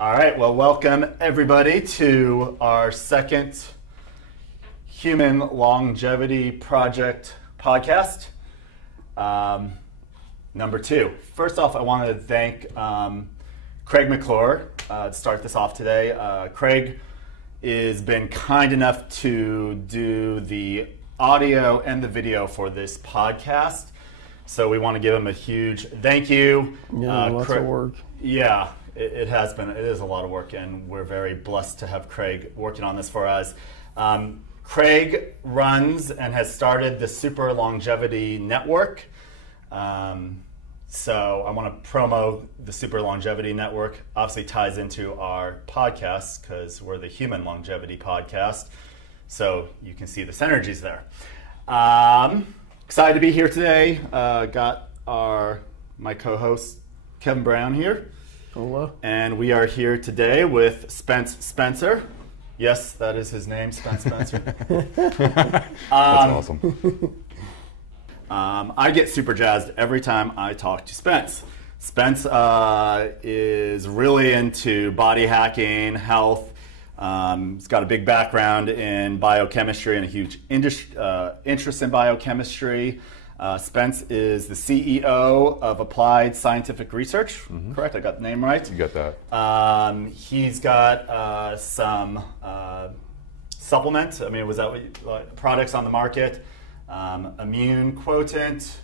All right, well, welcome everybody to our second Human Longevity Project podcast, number 2. First off, I want to thank Craig McClure to start this off today. Craig has been kind enough to do the audio and the video for this podcast, so we want to give him a huge thank you. Yeah, lots of work. Yeah. It has been. It is a lot of work, and we're very blessed to have Craig working on this for us. Craig runs and has started the Super Longevity Network. So I want to promo the Super Longevity Network. Obviously ties into our podcast because we're the Human Longevity Podcast. So you can see the synergies there. Excited to be here today. Got my co-host Kevin Brown here. Hello. And we are here today with Spence Spencer. Yes, that is his name, Spence Spencer. That's awesome. I get super jazzed every time I talk to Spence. Spence is really into body hacking, health. He's got a big background in biochemistry and a huge interest in biochemistry. Spence is the CEO of Applied Scientific Research, correct? I got the name right? You got that. He's got some supplements. I mean, was that products on the market? Immune Quotient,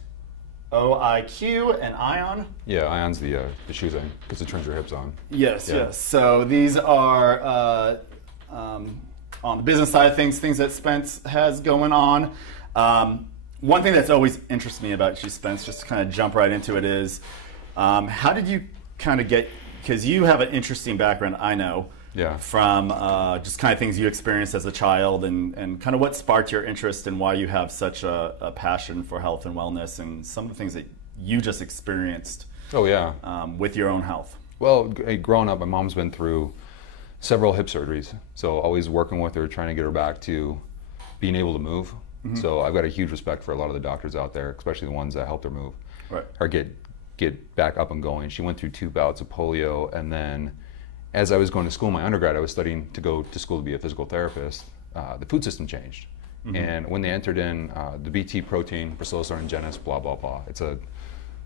OIQ, and Ion? Yeah, Ion's the shoe thing, because it turns your hips on. Yes, Yeah. yes. So these are, on the business side of things that Spence has going on. One thing that's always interested me about you, Spence, just to kind of jump right into it is, how did you kind of get, because you have an interesting background, I know, Yeah. from just kind of things you experienced as a child and kind of what sparked your interest and why you have such a passion for health and wellness and some of the things that you just experienced Oh, yeah. with your own health. Well, growing up, my mom's been through several hip surgeries, so always working with her, trying to get her back to being able to move. So I've got a huge respect for a lot of the doctors out there, especially the ones that helped her move Right. or get back up and going. She went through 2 bouts of polio, and then as I was going to school in my undergrad, I was studying to go to school to be a physical therapist. The food system changed. And when they entered in the BT protein, Bacillus aeugenitis, blah, blah, blah, it's a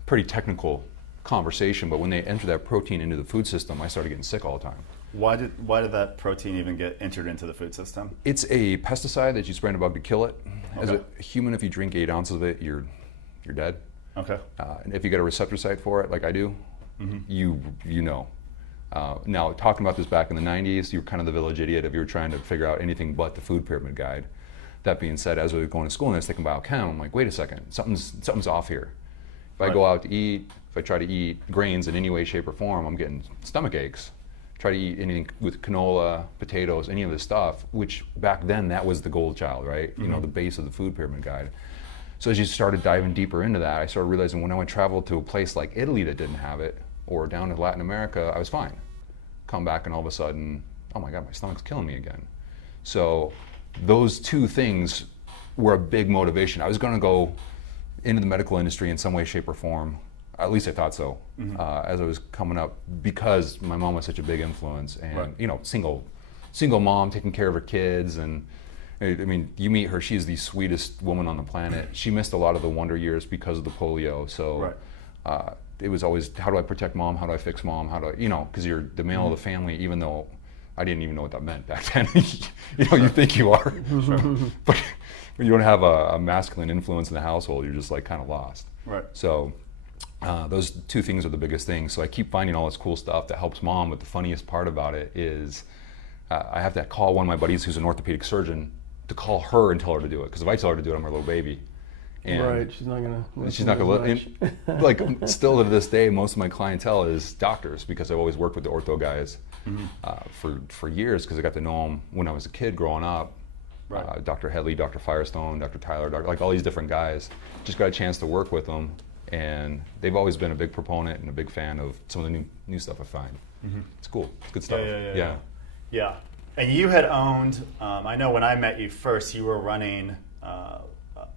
pretty technical conversation, but when they entered that protein into the food system, I started getting sick all the time. Why did that protein even get entered into the food system? It's a pesticide that you spray on a bug to kill it. As Okay. a human, if you drink 8 ounces of it, you're dead. Okay. And if you get a receptor site for it, like I do, you know. Now, talking about this back in the 90s, you were kind of the village idiot if you were trying to figure out anything but the food pyramid guide. That being said, as I was going to school and I was thinking about biochem, I'm like, wait a second, something's off here. If I go out to eat, if I try to eat grains in any way, shape, or form, I'm getting stomach aches. Try to eat anything with canola, potatoes, any of this stuff, which back then that was the gold child, right? You know, the base of the food pyramid guide. So as you started diving deeper into that, I started realizing when I would travel to a place like Italy that didn't have it, or down in Latin America, I was fine. Come back and all of a sudden, oh my God, my stomach's killing me again. So those 2 things were a big motivation. I was gonna go into the medical industry in some way, shape, or form. At least I thought so, as I was coming up, because my mom was such a big influence, and Right. you know, single mom taking care of her kids, and I mean, you meet her, she's the sweetest woman on the planet. She missed a lot of the wonder years because of the polio, so it was always, how do I protect mom? How do I fix mom? How do I, you know, because you're the male of the family, even though I didn't even know what that meant back then. You know, you think you are, but when you don't have a masculine influence in the household, you're just like kind of lost. Right. So those 2 things are the biggest things. So I keep finding all this cool stuff that helps mom, but the funniest part about it is I have to call one of my buddies who's an orthopedic surgeon to call her and tell her to do it. Because if I tell her to do it, I'm her little baby. And Right, she's not gonna. she's not going to like, still to this day, most of my clientele is doctors, because I've always worked with the ortho guys for years, because I got to know them when I was a kid growing up. Right. Dr. Headley, Dr. Firestone, Dr. Tyler, like all these different guys. Just got a chance to work with them, and they've always been a big proponent and a big fan of some of the new stuff I find. It's cool. It's good stuff. Yeah. And you had owned, I know when I met you first, you were running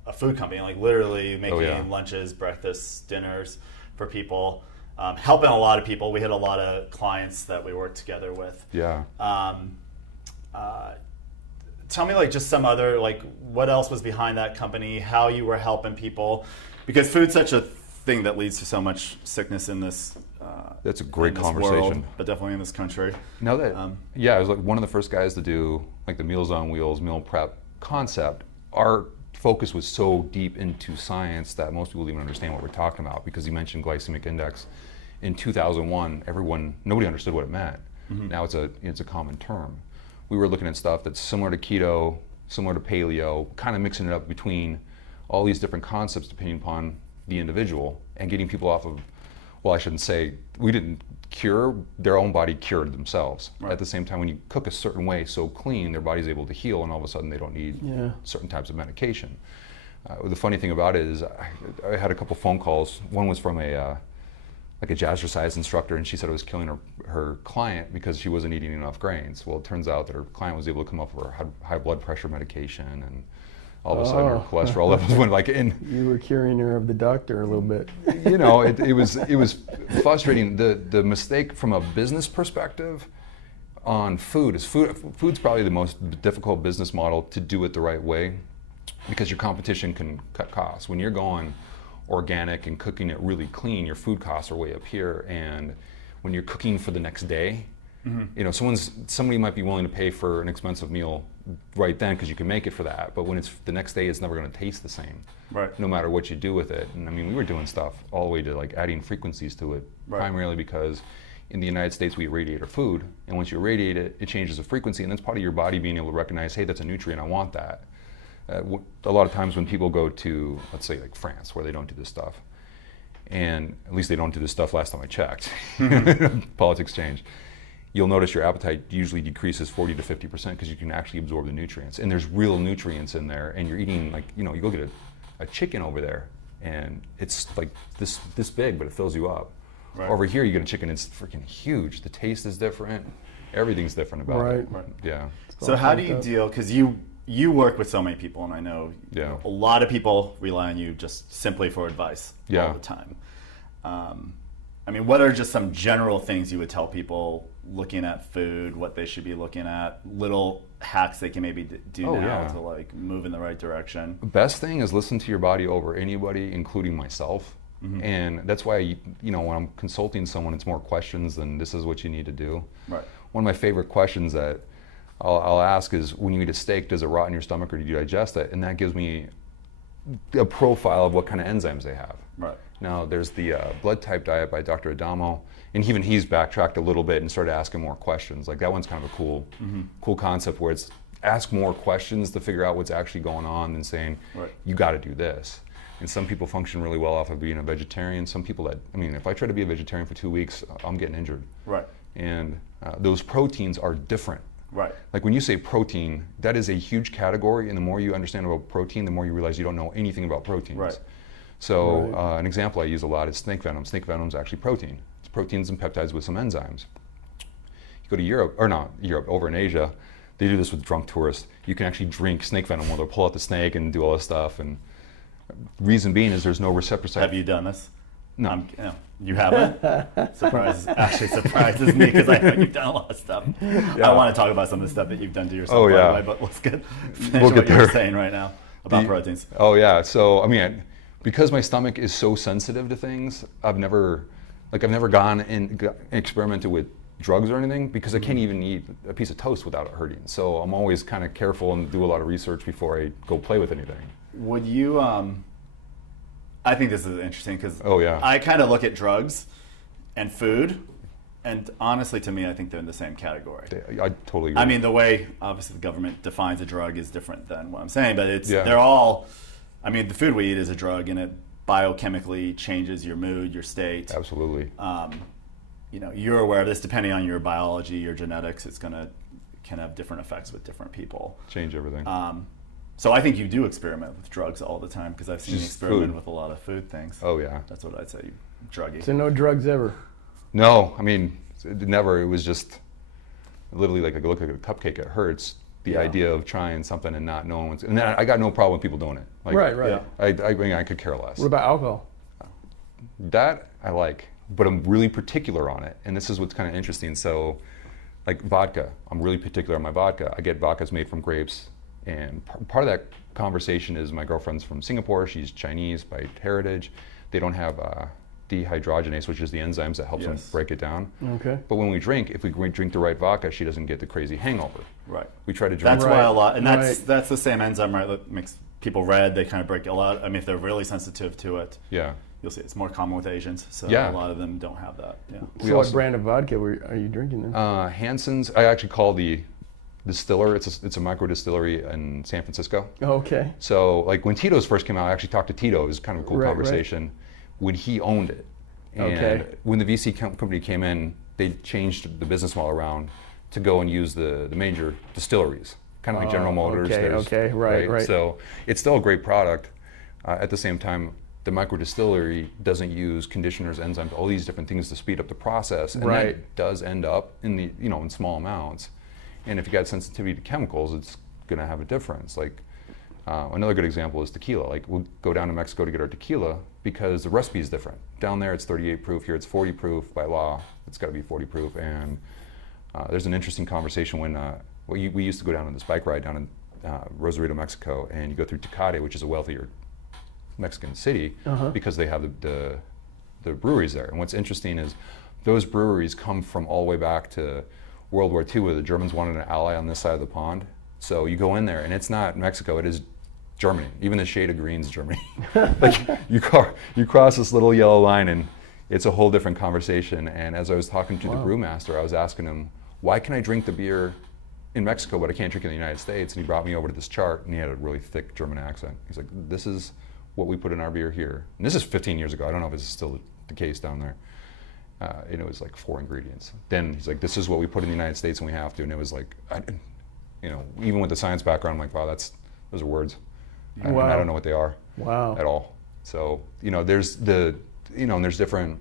a food company, like literally making lunches, breakfasts, dinners for people. helping a lot of people. We had a lot of clients that we worked together with. Yeah. Tell me, like, just some other, like, what else was behind that company, how you were helping people, because food's such a thing that leads to so much sickness in this. That's a great conversation, conversation, but definitely in this country. Now that, I was like one of the first guys to do like the Meals on Wheels meal prep concept. Our focus was so deep into science that most people didn't even understand what we're talking about, because you mentioned glycemic index. In 2001, nobody understood what it meant. Now it's a common term. We were looking at stuff that's similar to keto, similar to paleo, kind of mixing it up between all these different concepts depending upon the individual, and getting people off of, well, I shouldn't say, we didn't cure, their own body cured themselves. Right. At the same time, when you cook a certain way so clean, their body's able to heal, and all of a sudden they don't need certain types of medication. The funny thing about it is I had a couple phone calls. One was from a jazzercise instructor, and she said it was killing her client because she wasn't eating enough grains. Well, it turns out that her client was able to come off of her high blood pressure medication, and all of a sudden her cholesterol levels went like in. You were curing her of the doctor a little bit. You know, it was frustrating. The mistake from a business perspective on food is food's probably the most difficult business model to do it the right way, because your competition can cut costs. When you're going organic and cooking it really clean, your food costs are way up here. And when you're cooking for the next day, you know, somebody might be willing to pay for an expensive meal right then because you can make it for that. But when it's the next day, it's never going to taste the same, right? No matter what you do with it. And I mean, we were doing stuff all the way to like adding frequencies to it, primarily because in the United States we irradiate our food, and once you irradiate it, it changes the frequency, and that's part of your body being able to recognize, hey, that's a nutrient, I want that. A lot of times when people go to, let's say like France, where they don't do this stuff, and at least they don't do this stuff last time I checked, politics change, you'll notice your appetite usually decreases 40 to 50% because you can actually absorb the nutrients. And there's real nutrients in there, and you're eating, like, you know, you go get a chicken over there, and it's like this big, but it fills you up. Right. Over here, you get a chicken, it's freaking huge. The taste is different. Everything's different about it. Right. Yeah. So how do you deal, because you work with so many people, and I know a lot of people rely on you just simply for advice all the time. I mean, what are just some general things you would tell people looking at food, what they should be looking at, little hacks they can maybe do to like move in the right direction? Best thing is listen to your body over anybody, including myself. And that's why, you know, when I'm consulting someone, it's more questions than this is what you need to do. Right. One of my favorite questions that I'll ask is, when you eat a steak, does it rot in your stomach or do you digest it? And that gives me a profile of what kind of enzymes they have. Right. Now, there's the blood type diet by Dr. Adamo, and even he's backtracked a little bit and started asking more questions. Like, that one's kind of a cool concept, where it's ask more questions to figure out what's actually going on than saying, you got to do this. And some people function really well off of being a vegetarian. Some people I mean, if I try to be a vegetarian for 2 weeks, I'm getting injured. Right. And those proteins are different. Right. Like when you say protein, that is a huge category, and the more you understand about protein, the more you realize you don't know anything about proteins. Right. So an example I use a lot is snake venom. Snake venom is actually protein. It's proteins and peptides with some enzymes. You go to Europe, or not Europe, over in Asia, they do this with drunk tourists. You can actually drink snake venom, where they'll pull out the snake and do all this stuff. And reason being is there's no receptor site. Have you done this? No. You haven't? Actually surprises me, because I know you've done a lot of stuff. I want to talk about some of the stuff that you've done to yourself, by the way, but let's finish what you're saying right now about proteins. Oh yeah, so I mean, because my stomach is so sensitive to things, I've never gone and experimented with drugs or anything, because I can't even eat a piece of toast without it hurting. So I'm always kind of careful and do a lot of research before I go play with anything. Would you, I think this is interesting, because I kind of look at drugs and food, and honestly, to me, I think they're in the same category. I totally agree. I mean, the way, obviously, the government defines a drug is different than what I'm saying, but they're all, I mean, the food we eat is a drug, and it biochemically changes your mood, your state. Absolutely. You know, you're aware of this. Depending on your biology, your genetics, can have different effects with different people. Change everything. So I think you do experiment with drugs all the time, because I've seen you experiment with a lot of food things. Oh yeah. That's what I'd say, druggy. So no drugs ever? No, I mean, never. It was just literally like, I look at a cupcake, it hurts. The idea of trying something and not knowing what's, and then I got no problem with people doing it. Like, right. I mean, I could care less. What about alcohol? That I like. but I'm really particular on it. And this is what's kind of interesting. So, like vodka, I'm really particular on my vodka. I get vodkas made from grapes. And part of that conversation is my girlfriend's from Singapore. She's Chinese by heritage. They don't have dehydrogenase, which is the enzymes that helps them break it down. Okay. But when we drink, if we drink the right vodka, she doesn't get the crazy hangover. Right. We try to drink. That's why a lot, and that's the same enzyme, right? That makes people red. They kind of break a lot. I mean, if they're really sensitive to it, you'll see it's more common with Asians. So a lot of them don't have that. Yeah. So what brand of vodka are you drinking then? Hansen's. I actually call the distiller. It's a micro distillery in San Francisco. Okay. So like when Tito's first came out, I actually talked to Tito. It was kind of a cool conversation. When he owned it. And when the VC company came in, they changed the business model around to go and use the major distilleries, kind of like General Motors. Right. So it's still a great product. At the same time, the micro distillery doesn't use conditioners, enzymes, all these different things to speed up the process, and that does end up in the in small amounts. And if you got sensitivity to chemicals, it's going to have a difference. Like another good example is tequila. Like we'll go down to Mexico to get our tequila because the recipe is different. Down there it's 38 proof, here it's 40 proof. By law, it's got to be 40 proof. And there's an interesting conversation when we used to go down on this bike ride down in Rosarito, Mexico, and you go through Tecate, which is a wealthier Mexican city, because they have the breweries there. And what's interesting is those breweries come from all the way back to World War II, where the Germans wanted an ally on this side of the pond. So you go in there, and it's not Mexico, it is Germany. Even the shade of green's Germany. Like you cross this little yellow line, and it's a whole different conversation. And as I was talking to the brewmaster, I was asking him, why can I drink the beer in Mexico, but I can't drink it in the United States? And he brought me over to this chart, and he had a really thick German accent. He's like, this is what we put in our beer here. And this is 15 years ago. I don't know if this is still the case down there. And it was like 4 ingredients. Then he's like, this is what we put in the United States, and we have to. And it was like, even with the science background, I'm like, wow, those are words. And I don't know what they are at all. So, there's different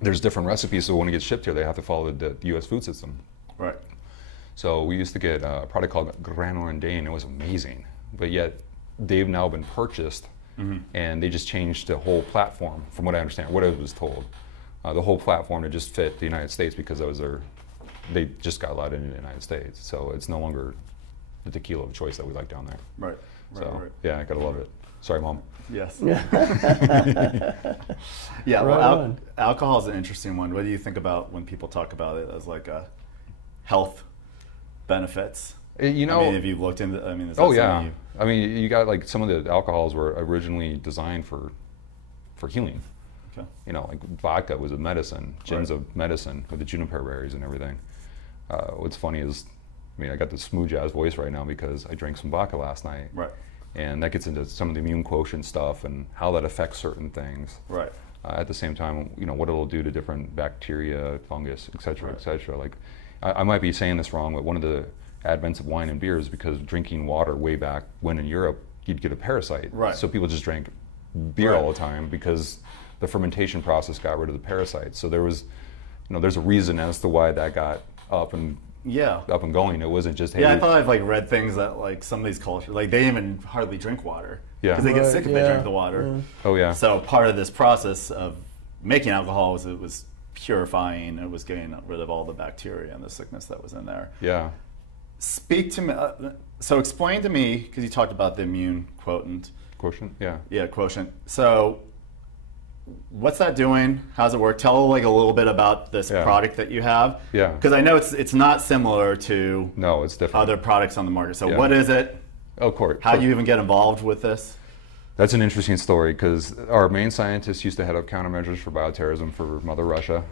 recipes. So when it gets shipped here, they have to follow the U.S. food system. Right. So we used to get a product called Gran Orandain. It was amazing. But yet they've now been purchased, and they just changed the whole platform, from what I understand, what I was told. The whole platform to just fit the United States because that was they just got allowed in the United States. So it's no longer the tequila of choice that we like down there. Right. Yeah, I gotta love it. Sorry, Mom. Yes. Yeah. Alcohol is an interesting one. What do you think about when people talk about it as like a health benefits? I mean, have you looked into? I mean, is that I mean, you got like some of the alcohols were originally designed for healing. Okay. Like vodka was a medicine, gin's a medicine with the juniper berries and everything. What's funny is, I got this smooth jazz voice right now because I drank some vodka last night. Right. And that gets into some of the immune quotient stuff and how that affects certain things. Right. At the same time, what it'll do to different bacteria, fungus, et cetera, et cetera. Like, I might be saying this wrong, but one of the advents of wine and beer is because drinking water way back when in Europe, you'd get a parasite. Right. So people just drank beer all the time because the fermentation process got rid of the parasites. So there was, there's a reason as to why that got up and going. It wasn't just I thought I've read things that some of these cultures they even hardly drink water because they get sick if they drink the water. Oh yeah. So part of this process of making alcohol was it was purifying. It was getting rid of all the bacteria and the sickness that was in there. Yeah. Speak to me. So explain to me, because you talked about the immune quotient. Quotient. Yeah. Yeah, quotient. So what's that doing? How's it work? Tell a little bit about this product that you have. Yeah. Because I know it's not similar to it's different. Other products on the market. So what is it? Of course. How do you even get involved with this? That's an interesting story because our main scientist used to head up countermeasures for bioterrorism for Mother Russia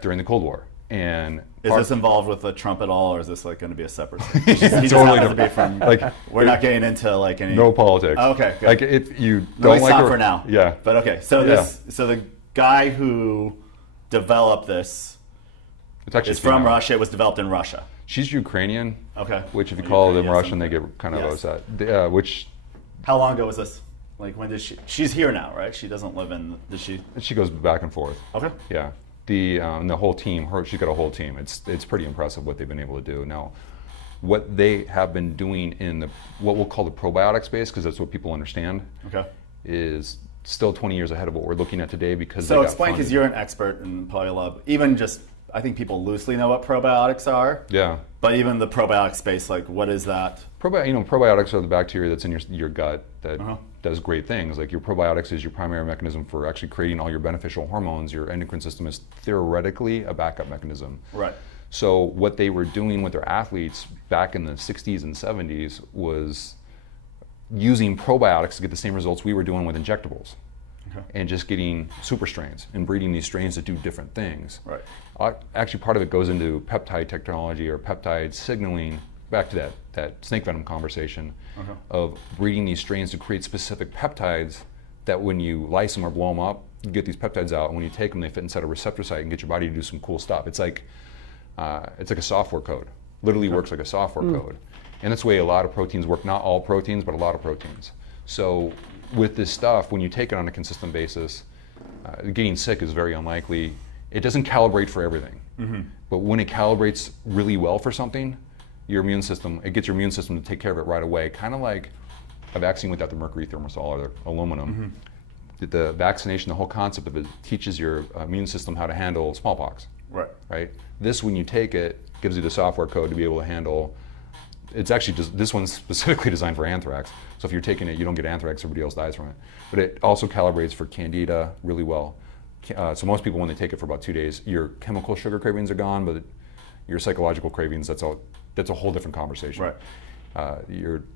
during the Cold War. And is this involved with the Trump at all, or is this going to be a separate thing? He just totally to be from. We're not getting into any. No politics. Oh, okay. Good. If you don't stop for now. Yeah. But okay, so the guy who developed this is from Russia. It was developed in Russia. She's Ukrainian. Okay. Which, if you call them Russian, they get kind of upset. How long ago was this? When did she? She's here now, right? She doesn't live in. Does she? She goes back and forth. Okay. Yeah. The whole team, she's got a whole team. It's pretty impressive what they've been able to do. Now, what they have been doing in what we'll call the probiotic space, because that's what people understand, is still 20 years ahead of what we're looking at today because So explain, because you're an expert in polylab. Even just, I think people loosely know what probiotics are. Yeah. But even the probiotic space, like what is that? Probiotics are the bacteria that's in your gut that does great things. Like your probiotics is your primary mechanism for actually creating all your beneficial hormones. Your endocrine system is theoretically a backup mechanism. Right. So what they were doing with their athletes back in the 60s and 70s was using probiotics to get the same results we were doing with injectables. Okay. And just getting super strains and breeding these strains that do different things. Right. Actually, part of it goes into peptide technology or peptide signaling, back to that snake venom conversation of breeding these strains to create specific peptides that when you lyse them or blow them up, you get these peptides out, and when you take them, they fit inside a receptor site and get your body to do some cool stuff. It's like a software code. Literally works like a software code. And that's the way a lot of proteins work. Not all proteins, but a lot of proteins. So with this stuff, when you take it on a consistent basis, getting sick is very unlikely. It doesn't calibrate for everything. But when it calibrates really well for something, your immune system, it gets your immune system to take care of it right away. Kind of like a vaccine without the mercury thermosol or the aluminum. The vaccination, the whole concept of it teaches your immune system how to handle smallpox. Right? This, when you take it, gives you the software code to be able to handle. It's actually just, this one's specifically designed for anthrax. So if you're taking it, you don't get anthrax, everybody else dies from it. But it also calibrates for candida really well. So most people, when they take it for about 2 days, your chemical sugar cravings are gone, but your psychological cravings, that's a whole different conversation. Right.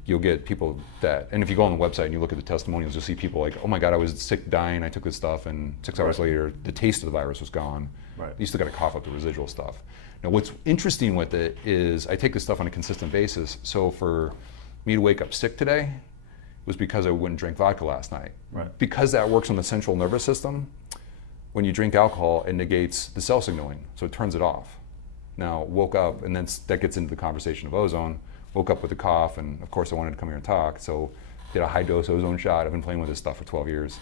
You'll get people that, and if you go on the website and you look at the testimonials, you'll see people like, oh my God, I was sick, dying, I took this stuff, and 6 hours later, the taste of the virus was gone. You still got to cough up the residual stuff. Now, what's interesting with it is I take this stuff on a consistent basis. So for me to wake up sick today was because I wouldn't drink vodka last night. Because that works on the central nervous system, when you drink alcohol, it negates the cell signaling, so it turns it off. Now, woke up, and then that gets into the conversation of ozone. Woke up with a cough, and of course I wanted to come here and talk, so did a high-dose ozone shot. I've been playing with this stuff for 12 years.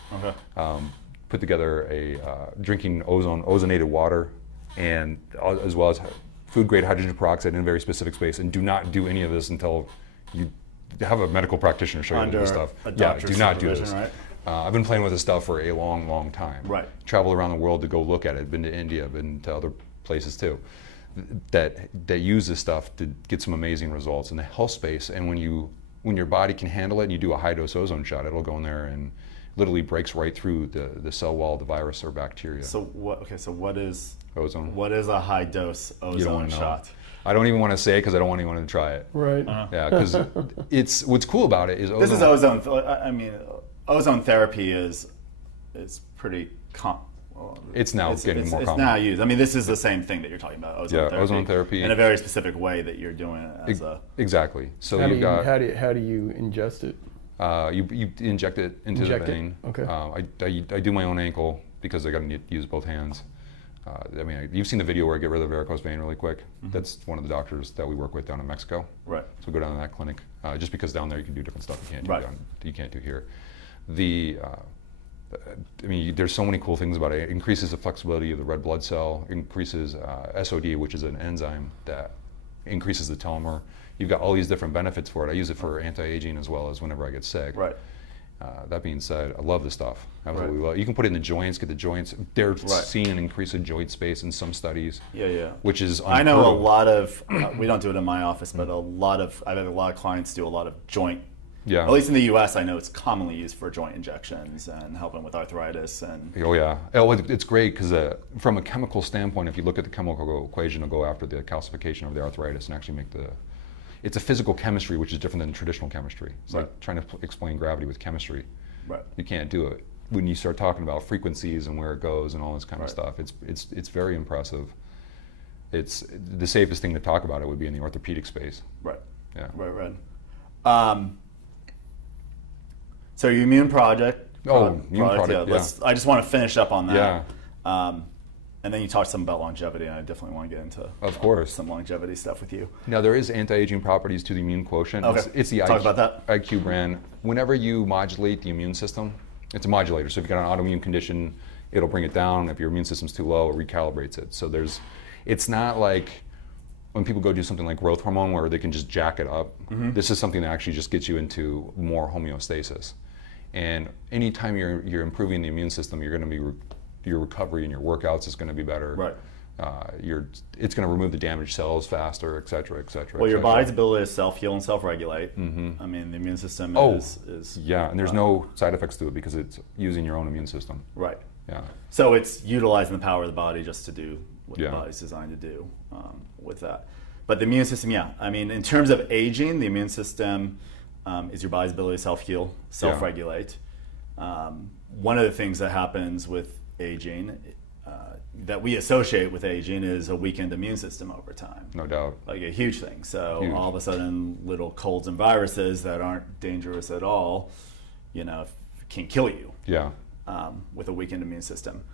Put together a drinking ozonated water, and as well as food-grade hydrogen peroxide in a very specific space, and do not do any of this until you have a medical practitioner show you this stuff. Yeah, do not do this. Right? I've been playing with this stuff for a long, long time. Travel around the world to go look at it. Been to India, been to other places too. That use this stuff to get some amazing results in the health space. And when your body can handle it, and you do a high-dose ozone shot, it'll go in there and literally breaks right through the cell wall of the virus or bacteria. So what is ozone? What is a high-dose ozone shot? I don't even want to say it because I don't want anyone to try it. Right. Yeah, because it's what's cool about it is ozone. This is ozone. I mean, ozone therapy is pretty. It's now getting more common. It's now used. I mean, this is the same thing that you're talking about. Ozone therapy in a very specific way that you're doing it as exactly. So how do you ingest it? You inject it into the vein. Okay. I do my own ankle because I got to use both hands. I mean, you've seen the video where I get rid of the varicose vein really quick. That's one of the doctors that we work with down in Mexico. Right. So we go down to that clinic just because down there you can do different stuff you can't do here. I mean, there's so many cool things about it. It increases the flexibility of the red blood cell, increases SOD, which is an enzyme that increases the telomere. You've got all these different benefits for it. I use it for anti-aging as well as whenever I get sick. That being said, I love this stuff. Absolutely love it. You can put it in the joints, get the joints. They're seeing an increase in joint space in some studies. Which is I know a lot of, we don't do it in my office, but I've had a lot of clients do a lot of joint. At least in the U.S., I know it's commonly used for joint injections and helping with arthritis. And it's great because from a chemical standpoint, if you look at the chemical equation, it'll go after the calcification of the arthritis and actually make it's a physical chemistry which is different than traditional chemistry. It's like trying to explain gravity with chemistry. You can't do it. When you start talking about frequencies and where it goes and all this kind of stuff, it's very impressive. It's the safest thing to talk about it would be in the orthopedic space. So your immune project. Immune project. I just want to finish up on that. And then you talked some about longevity, and I definitely want to get into some longevity stuff with you. Now there is anti-aging properties to the immune quotient. It's the Talk about that. IQ brand. Whenever you modulate the immune system, it's a modulator. So if you've got an autoimmune condition, it'll bring it down. If your immune system's too low, it recalibrates it. So it's not like when people go do something like growth hormone where they can just jack it up. This is something that actually just gets you into more homeostasis. And anytime you're improving the immune system, you're going to be your recovery and your workouts is going to be better. Right. It's going to remove the damaged cells faster, et cetera, et cetera. Well, et your cetera. body's ability to self-heal and self-regulate. I mean, the immune system is Yeah, and there's no side effects to it because it's using your own immune system. right. Yeah. So it's utilizing the power of the body just to do what Yeah. the body's designed to do with that. But the immune system, yeah. I mean, in terms of aging, the immune system is your body's ability to self-heal, self-regulate. One of the things that happens with aging, that we associate with aging, is a weakened immune system over time. No doubt. Like a huge thing. So Huge. all of a sudden, little colds and viruses that aren't dangerous at all, can kill you. Yeah. With a weakened immune system.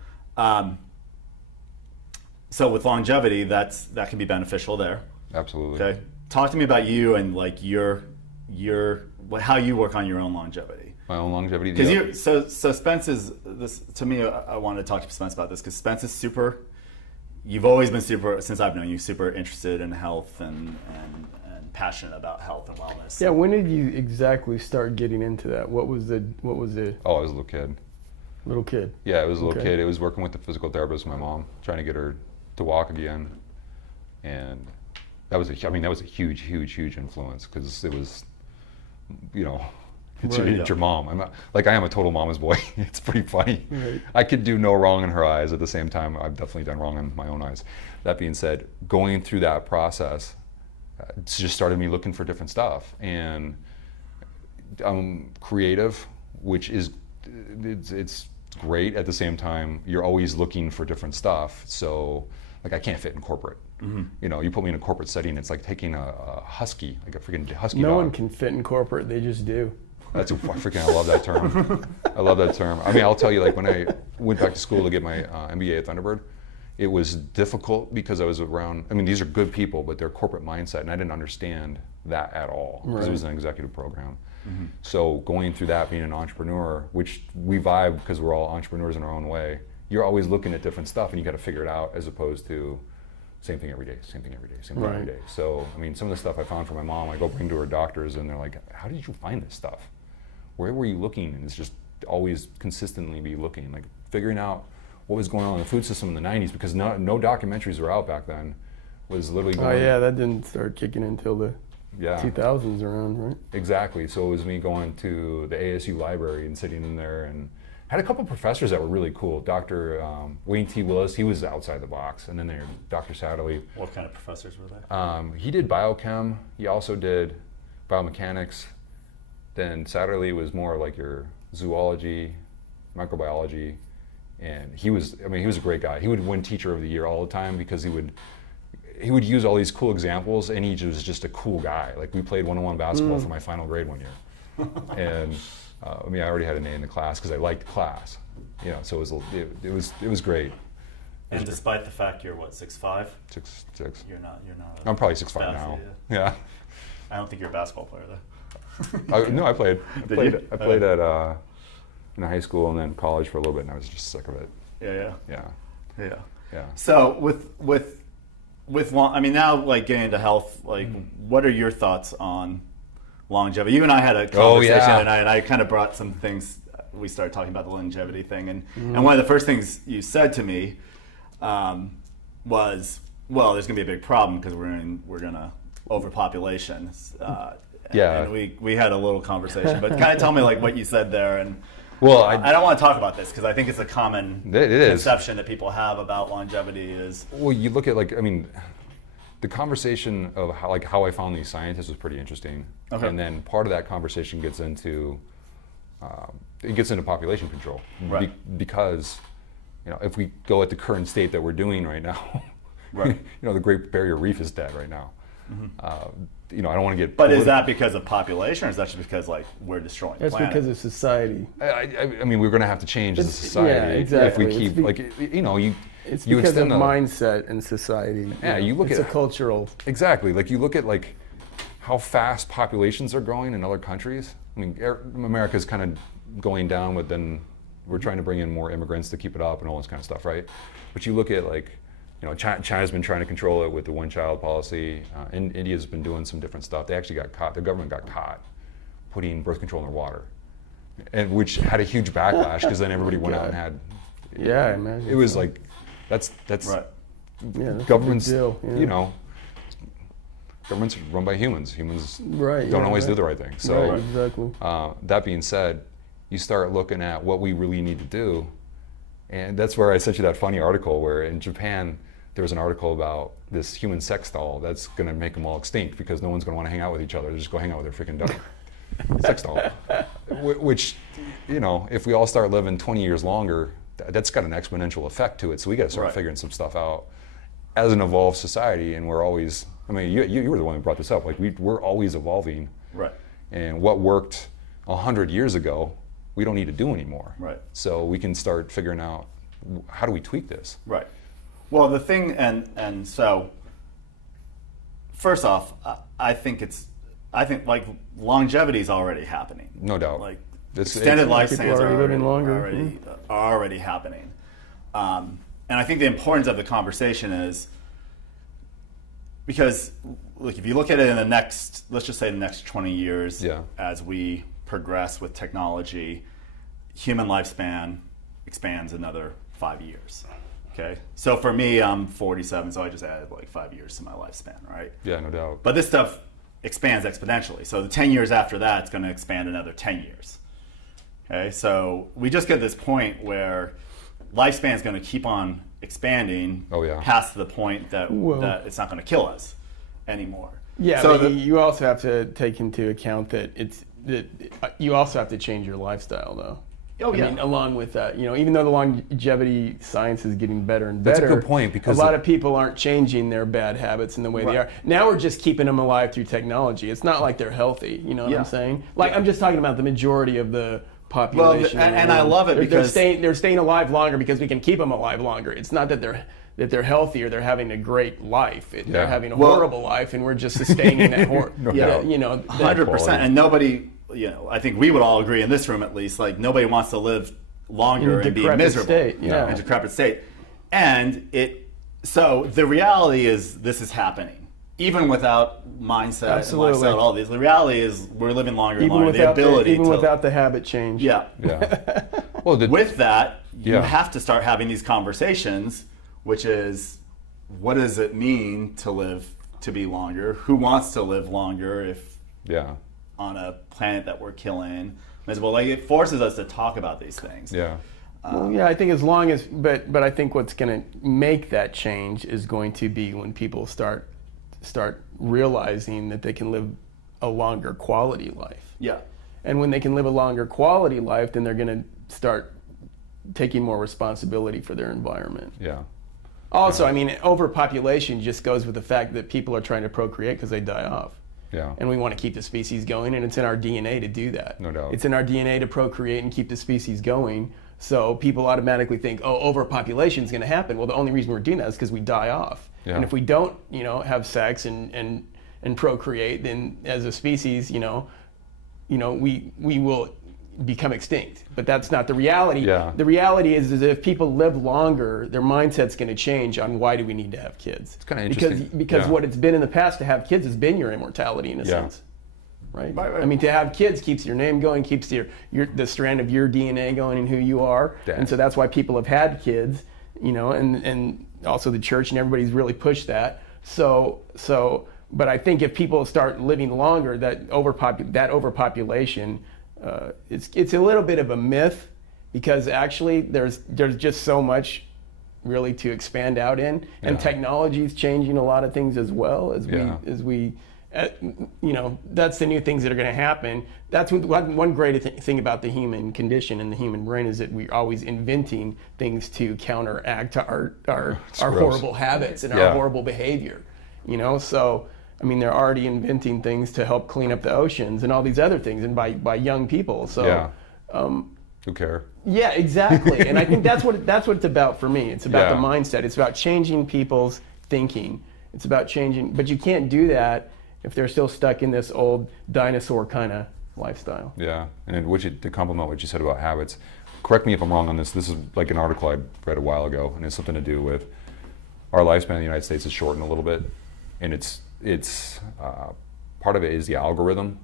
So with longevity, that can be beneficial there. Absolutely. Okay, talk to me about you and like how you work on your own longevity. My own longevity. Because so Spence is this to me. I wanted to talk to Spence about this because Spence is super. You've always been super since I've known you. Super interested in health and passionate about health and wellness. Yeah, when did you exactly start getting into that? What was the Oh, I was a little kid. little kid? Yeah, it was a little Okay. kid. It was working with the physical therapist, my mom, trying to get her to walk again, and that was a huge influence because it was, it's, Right. it's your mom. I am a total mama's boy. It's pretty funny. Right. I could do no wrong in her eyes. At the same time, I've definitely done wrong in my own eyes. That being said, going through that process just started me looking for different stuff, and I'm creative, which is it's great. At the same time, you're always looking for different stuff. So, like, I can't fit in corporate. You put me in a corporate setting, it's like taking a husky, like a freaking husky No dog. one can fit in corporate. They just do. I love that term. I love that term. I mean, I'll tell you, like, when I went back to school to get my MBA at Thunderbird, it was difficult because I was around, these are good people, but their corporate mindset, and I didn't understand that at all because it was an executive program. So going through that, being an entrepreneur, which we vibe because we're all entrepreneurs in our own way, you're always looking at different stuff and you got to figure it out as opposed to same thing every day, same thing every day, same thing every Right. day. So, some of the stuff I found from my mom, I go bring to her doctors and they're like, how did you find this stuff? Where were you looking? And it's just always consistently be looking, like figuring out what was going on in the food system in the 90s because no documentaries were out back then. Was literally going, Oh yeah, that didn't start kicking until the yeah. 2000s around, right? Exactly. So it was me going to the ASU library and sitting in there and had a couple professors that were really cool. Dr. Wayne T. Willis, he was outside the box. And then there, Dr. Satterley. What kind of professors were they? He did biochem. He also did biomechanics. Then Satterley was more like your zoology, microbiology. And he was a great guy. He would win Teacher of the Year all the time because he would use all these cool examples, and he was just a cool guy. Like, we played one-on-one basketball for my final grade one year, and I already had an A in the class because I liked the class. So it was great. And despite the fact you're what, 6'5"? 6'6". You're not. I'm probably 6'5" now. Yeah. I don't think you're a basketball player though. No, I played. Did you? I played at in high school and then college for a little bit, and I was just sick of it. Yeah. So with now, like, getting into health, like, what are your thoughts on longevity? You and I had a conversation tonight, and I kind of brought some things. We started talking about the longevity thing, and one of the first things you said to me was, "Well, there's going to be a big problem because we're going to overpopulation." And we had a little conversation, but kind of tell me like what you said there, and well, I don't want to talk about this because I think it's a common is. conception that people have about longevity is. Well, you look at the conversation of how I found these scientists was pretty interesting, and then part of that conversation gets into population control, right? Because if we go at the current state that we're doing right now, right? The Great Barrier Reef is dead right now. I don't want to get. But is that because of population, or is that just because we're destroying the planet? That's because of society. We're going to have to change as a society. Yeah, exactly. If we keep It's you because of extend mindset and society. Yeah, you look it's at a cultural. Exactly. Like, you look at how fast populations are growing in other countries. America's kind of going down, but then we're trying to bring in more immigrants to keep it up and all this kind of stuff, right? But you look at China's been trying to control it with the one-child policy. India's been doing some different stuff. They actually got caught. The government got caught putting birth control in their water. and which had a huge backlash because then everybody went out and had. Yeah, I imagine. It was so. like, that's Right. Yeah, that's governments. a big deal, yeah. You know, governments are run by humans. Humans Right, don't yeah, always right. do the right thing. So, Right, exactly. that being said, you start looking at what we really need to do, and that's where I sent you that funny article where in Japan there was an article about this human sex doll that's going to make them all extinct because no one's going to want to hang out with each other. They're just go hang out with their freaking dog. Sex doll. Which, you know, if we all start living 20 years longer, that's got an exponential effect to it. So we got to start Right. figuring some stuff out as an evolved society, and we're always. I mean, you were the one who brought this up. Like we're always evolving, Right. and what worked 100 years ago, we don't need to do anymore. Right. So we can start figuring out how do we tweak this. Right. Well, the thing, and so, first off, I think like longevity is already happening. No doubt. Like It's- extended People lifespans are living longer. are already happening. And I think the importance of the conversation is because, like, if you look at it in the next, let's just say the next 20 years, Yeah. as we progress with technology, human lifespan expands another 5 years. Okay, so for me, I'm 47, so I just added like 5 years to my lifespan, right? Yeah, no doubt. But this stuff expands exponentially. So the 10 years after that, it's going to expand another 10 years. Okay, so we just get this point where lifespan is going to keep on expanding Oh, yeah. past the point that, Well- that it's not going to kill us anymore. Yeah, so but you also have to take into account that you also have to change your lifestyle, though. Oh, yeah. I mean, along with that, even though the longevity science is getting better and That's better, a good point, because a lot of people aren't changing their bad habits in the way they Right. are. Now we're just keeping them alive through technology. It's not like they're healthy. You know what Yeah. I'm saying? Like I'm just talking about the majority of the population. Well, and I love it because- they're staying alive longer because we can keep them alive longer. It's not that they're healthy or they're having a great life. They're Yeah. having a Well- horrible life, and we're just sustaining that No doubt. 100%. And nobody, I think we would all agree in this room at least, like nobody wants to live longer In a and be decrepit miserable. state, yeah. In a decrepit state. And so the reality is this is happening. Even without mindset, Absolutely. and lifestyle, all these, the reality is we're living longer and Even longer. without The ability to, without the habit change. yeah. Yeah. Well, With that, you Yeah. have to start having these conversations, which is, what does it mean to be longer? Who wants to live longer if yeah. on a planet that we're killing? Miserable. Like, it forces us to talk about these things. Yeah. Well, yeah, I think as long as, but I think what's going to make that change is going to be when people start realizing that they can live a longer quality life. Yeah. And when they can live a longer quality life, then they're going to start taking more responsibility for their environment. Yeah. Also, I mean, overpopulation just goes with the fact that people are trying to procreate because they die off. Yeah. And we want to keep the species going, and it's in our DNA to do that. No doubt. It's in our DNA to procreate and keep the species going. So people automatically think, oh, overpopulation is going to happen. Well, the only reason we're doing that is because we die off. Yeah. And if we don't, have sex and procreate, then as a species, we will become extinct. But that's not the reality. Yeah. The reality is that if people live longer, their mindset's going to change on why do we need to have kids. It's kinda interesting. Because Yeah. what it's been in the past to have kids has been your immortality in a Yeah. sense. Right? Right. I mean, to have kids keeps your name going, keeps the strand of your DNA going and who you are. Yeah. And so that's why people have had kids, and also the church and everybody's really pushed that. But I think if people start living longer, that overpopulation, it's a little bit of a myth, because actually there's just so much really to expand out in, and Yeah. technology is changing a lot of things as well as Yeah. we that's the new things that are going to happen. That's one great thing about the human condition and the human brain, is that we're always inventing things to counteract our gross. horrible habits and Yeah. our horrible behavior. So I mean, they're already inventing things to help clean up the oceans and all these other things, and by young people. So Yeah. Who care? yeah, exactly. And I think that's what it's about for me. It's about Yeah. the mindset. It's about changing people's thinking. It's about changing, but you can't do that if they're still stuck in this old dinosaur kind of lifestyle. Yeah, and to complement what you said about habits, correct me if I'm wrong on this. This is like an article I read a while ago, and it's something to do with our lifespan in the United States is shortened a little bit, and it's part of it is the algorithm.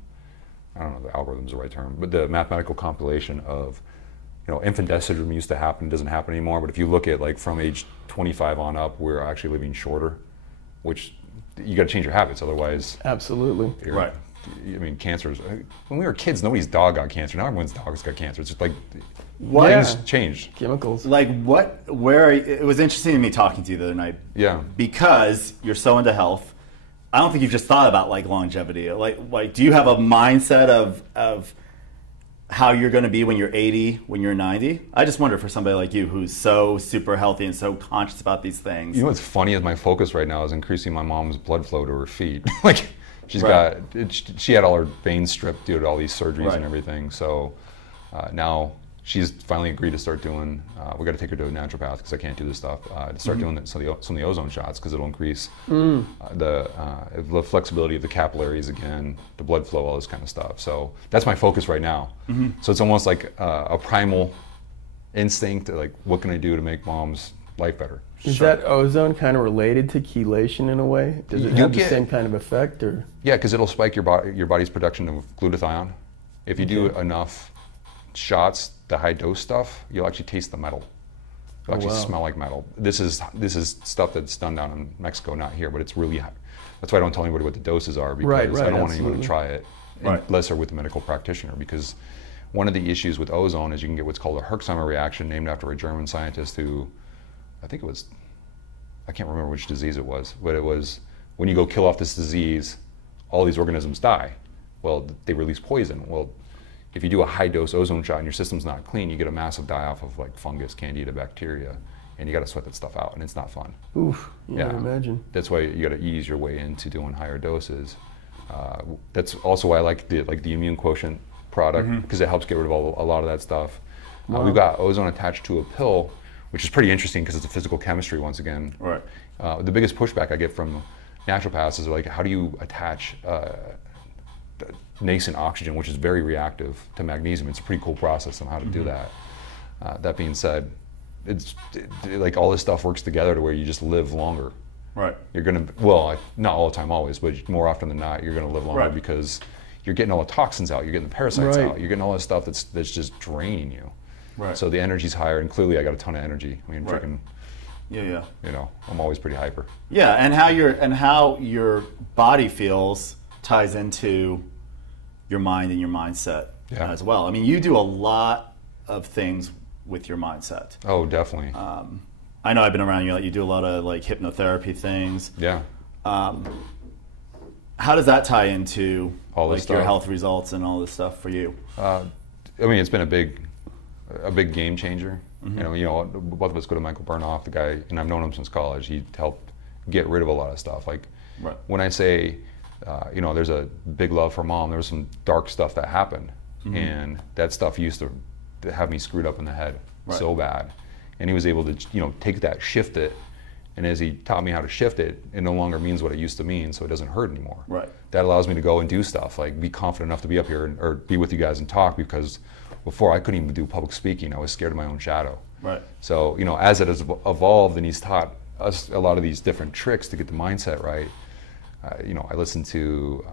I don't know if the algorithm's the right term, but the mathematical compilation of, infant death syndrome used to happen, doesn't happen anymore. But if you look at like from age 25 on up, we're actually living shorter, which you got to change your habits, otherwise. Absolutely. Right. I mean, cancers. When we were kids, nobody's dog got cancer. Now everyone's dog's got cancer. It's just like things changed. Chemicals. Like it was interesting to me talking to you the other night. Yeah. Because you're so into health. I don't think you've just thought about like longevity. Like do you have a mindset of how you're going to be when you're 80, when you're 90? I just wonder for somebody like you who's so super healthy and so conscious about these things. You know what's funny is my focus right now is increasing my mom's blood flow to her feet. Like she had all her veins stripped due to all these surgeries and everything. So now she's finally agreed to start doing, we got to take her to a naturopath because I can't do this stuff, to start doing some of the ozone shots because it'll increase the flexibility of the capillaries again, the blood flow, all this kind of stuff. So that's my focus right now. So it's almost like a primal instinct, like what can I do to make mom's life better? Is that ozone kind of related to chelation in a way? Does it have the same kind of effect? Or? Yeah, because it'll spike your body's production of glutathione. If you do enough shots, the high dose stuff, you'll actually taste the metal. It'll actually smell like metal. This is stuff that's done down in Mexico, not here, but it's really high. That's why I don't tell anybody what the doses are, because I don't want anyone to try it unless they're with a medical practitioner. Because one of the issues with ozone is you can get what's called a Herxheimer reaction, named after a German scientist who, I can't remember which disease it was, but it was when you go kill off this disease, all these organisms die. Well, they release poison. Well, if you do a high dose ozone shot and your system's not clean, you get a massive die off of like fungus, candida, bacteria, and you got to sweat that stuff out, and it's not fun. Oof, yeah, I imagine. That's why you got to ease your way into doing higher doses. That's also why I like the immune quotient product, because it helps get rid of a lot of that stuff. We've got ozone attached to a pill, which is pretty interesting because it's a physical chemistry once again. Right. The biggest pushback I get from naturopaths is like, how do you attach nascent oxygen, which is very reactive, to magnesium? It's a pretty cool process on how to do that. That being said, like all this stuff works together to where you just live longer. Right. You're gonna, well, not all the time always, but more often than not, you're gonna live longer because you're getting all the toxins out, you're getting the parasites out, you're getting all this stuff that's just draining you. Right. So the energy's higher, and clearly I got a ton of energy. I mean, freaking. Yeah. I'm always pretty hyper. Yeah, and how your body feels ties into your mind and your mindset as well. I mean, you do a lot of things with your mindset. Oh, definitely. I know I've been around you. Like, you do a lot of like hypnotherapy things. Yeah. How does that tie into all like this stuff, your health results and all this stuff for you? I mean, it's been a big game changer. Both of us go to Michael Burnoff, the guy, and I've known him since college. He helped get rid of a lot of stuff. Like when I say, there's a big love for mom, there was some dark stuff that happened, and that stuff used to have me screwed up in the head so bad. And he was able to, take that, shift it, and as he taught me how to shift it, it no longer means what it used to mean, so it doesn't hurt anymore. Right. That allows me to go and do stuff, like be confident enough to be up here or be with you guys and talk, because before I couldn't even do public speaking. I was scared of my own shadow. Right. So, as it has evolved and he's taught us a lot of these different tricks to get the mindset right, I listened to,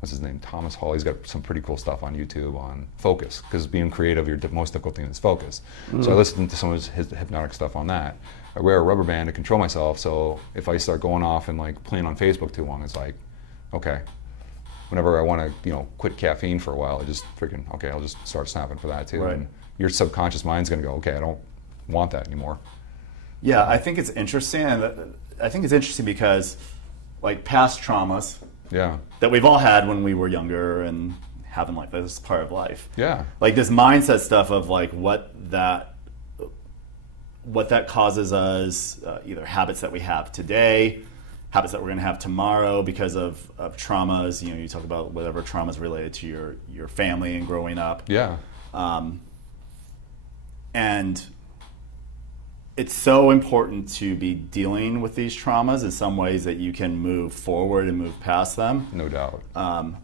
what's his name, Thomas Hall. He's got some pretty cool stuff on YouTube on focus, because being creative, your most difficult thing is focus. So I listened to some of his hypnotic stuff on that. I wear a rubber band to control myself, so if I start going off and like playing on Facebook too long, it's like, okay. Whenever I want to, quit caffeine for a while, I just I'll just start snapping for that too. Right. And your subconscious mind's going to go, okay, I don't want that anymore. Yeah, I think it's interesting. And I think it's interesting because, like, past traumas that we've all had when we were younger and having like this is part of life. Yeah. Like this mindset stuff of like what that causes us, either habits that we have today, habits that we're going to have tomorrow because of traumas. You talk about whatever traumas related to your family and growing up. Yeah. And it's so important to be dealing with these traumas in some ways that you can move forward and move past them. No doubt.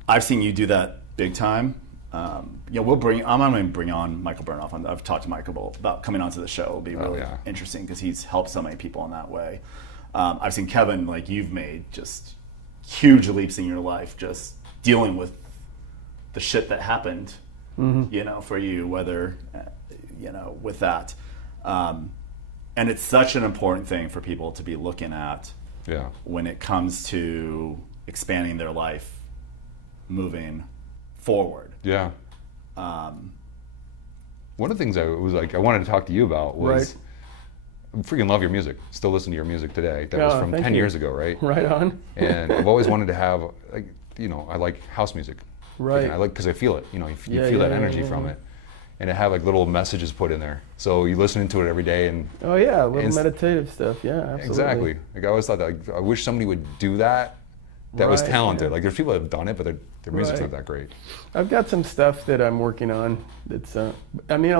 I've seen you do that big time. I'm going to bring on Michael Burnoff. I've talked to Michael about coming onto the show. It'll be really interesting because he's helped so many people in that way. I've seen Kevin, like you've made just huge leaps in your life, just dealing with the shit that happened, you know, for you, whether, you know, with that. And it's such an important thing for people to be looking at when it comes to expanding their life, moving forward. Yeah. One of the things I wanted to talk to you about was, I freaking love your music. Still listen to your music today. That was from 10 years ago, right? Right on. And I've always wanted to have, like, you know, I like house music. Right. I like, because I feel it. You know, you feel that energy from it. And it had like little messages put in there. So you listen to it every day and little meditative stuff. Yeah, absolutely. Exactly. Like I always thought that, like, I wish somebody would do that. That was talented. Like there's people that have done it, but their music's not that great. I've got some stuff that I'm working on. That's I mean,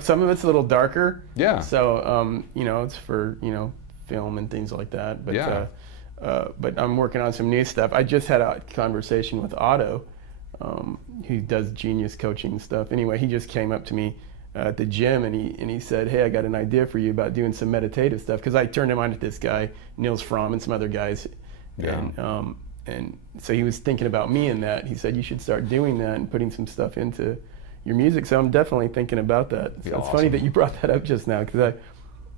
some of it's a little darker. Yeah. So you know, it's for, you know, film and things like that. But but I'm working on some new stuff. I just had a conversation with Otto, who does Genius coaching stuff. Anyway, he just came up to me at the gym and he said, "Hey, I got an idea for you about doing some meditative stuff." Because I turned him on to this guy, Niels Fromm, and some other guys. Yeah. And so he was thinking about me in that. He said, "You should start doing that and putting some stuff into your music." So I'm definitely thinking about that. So it's funny that you brought that up just now, because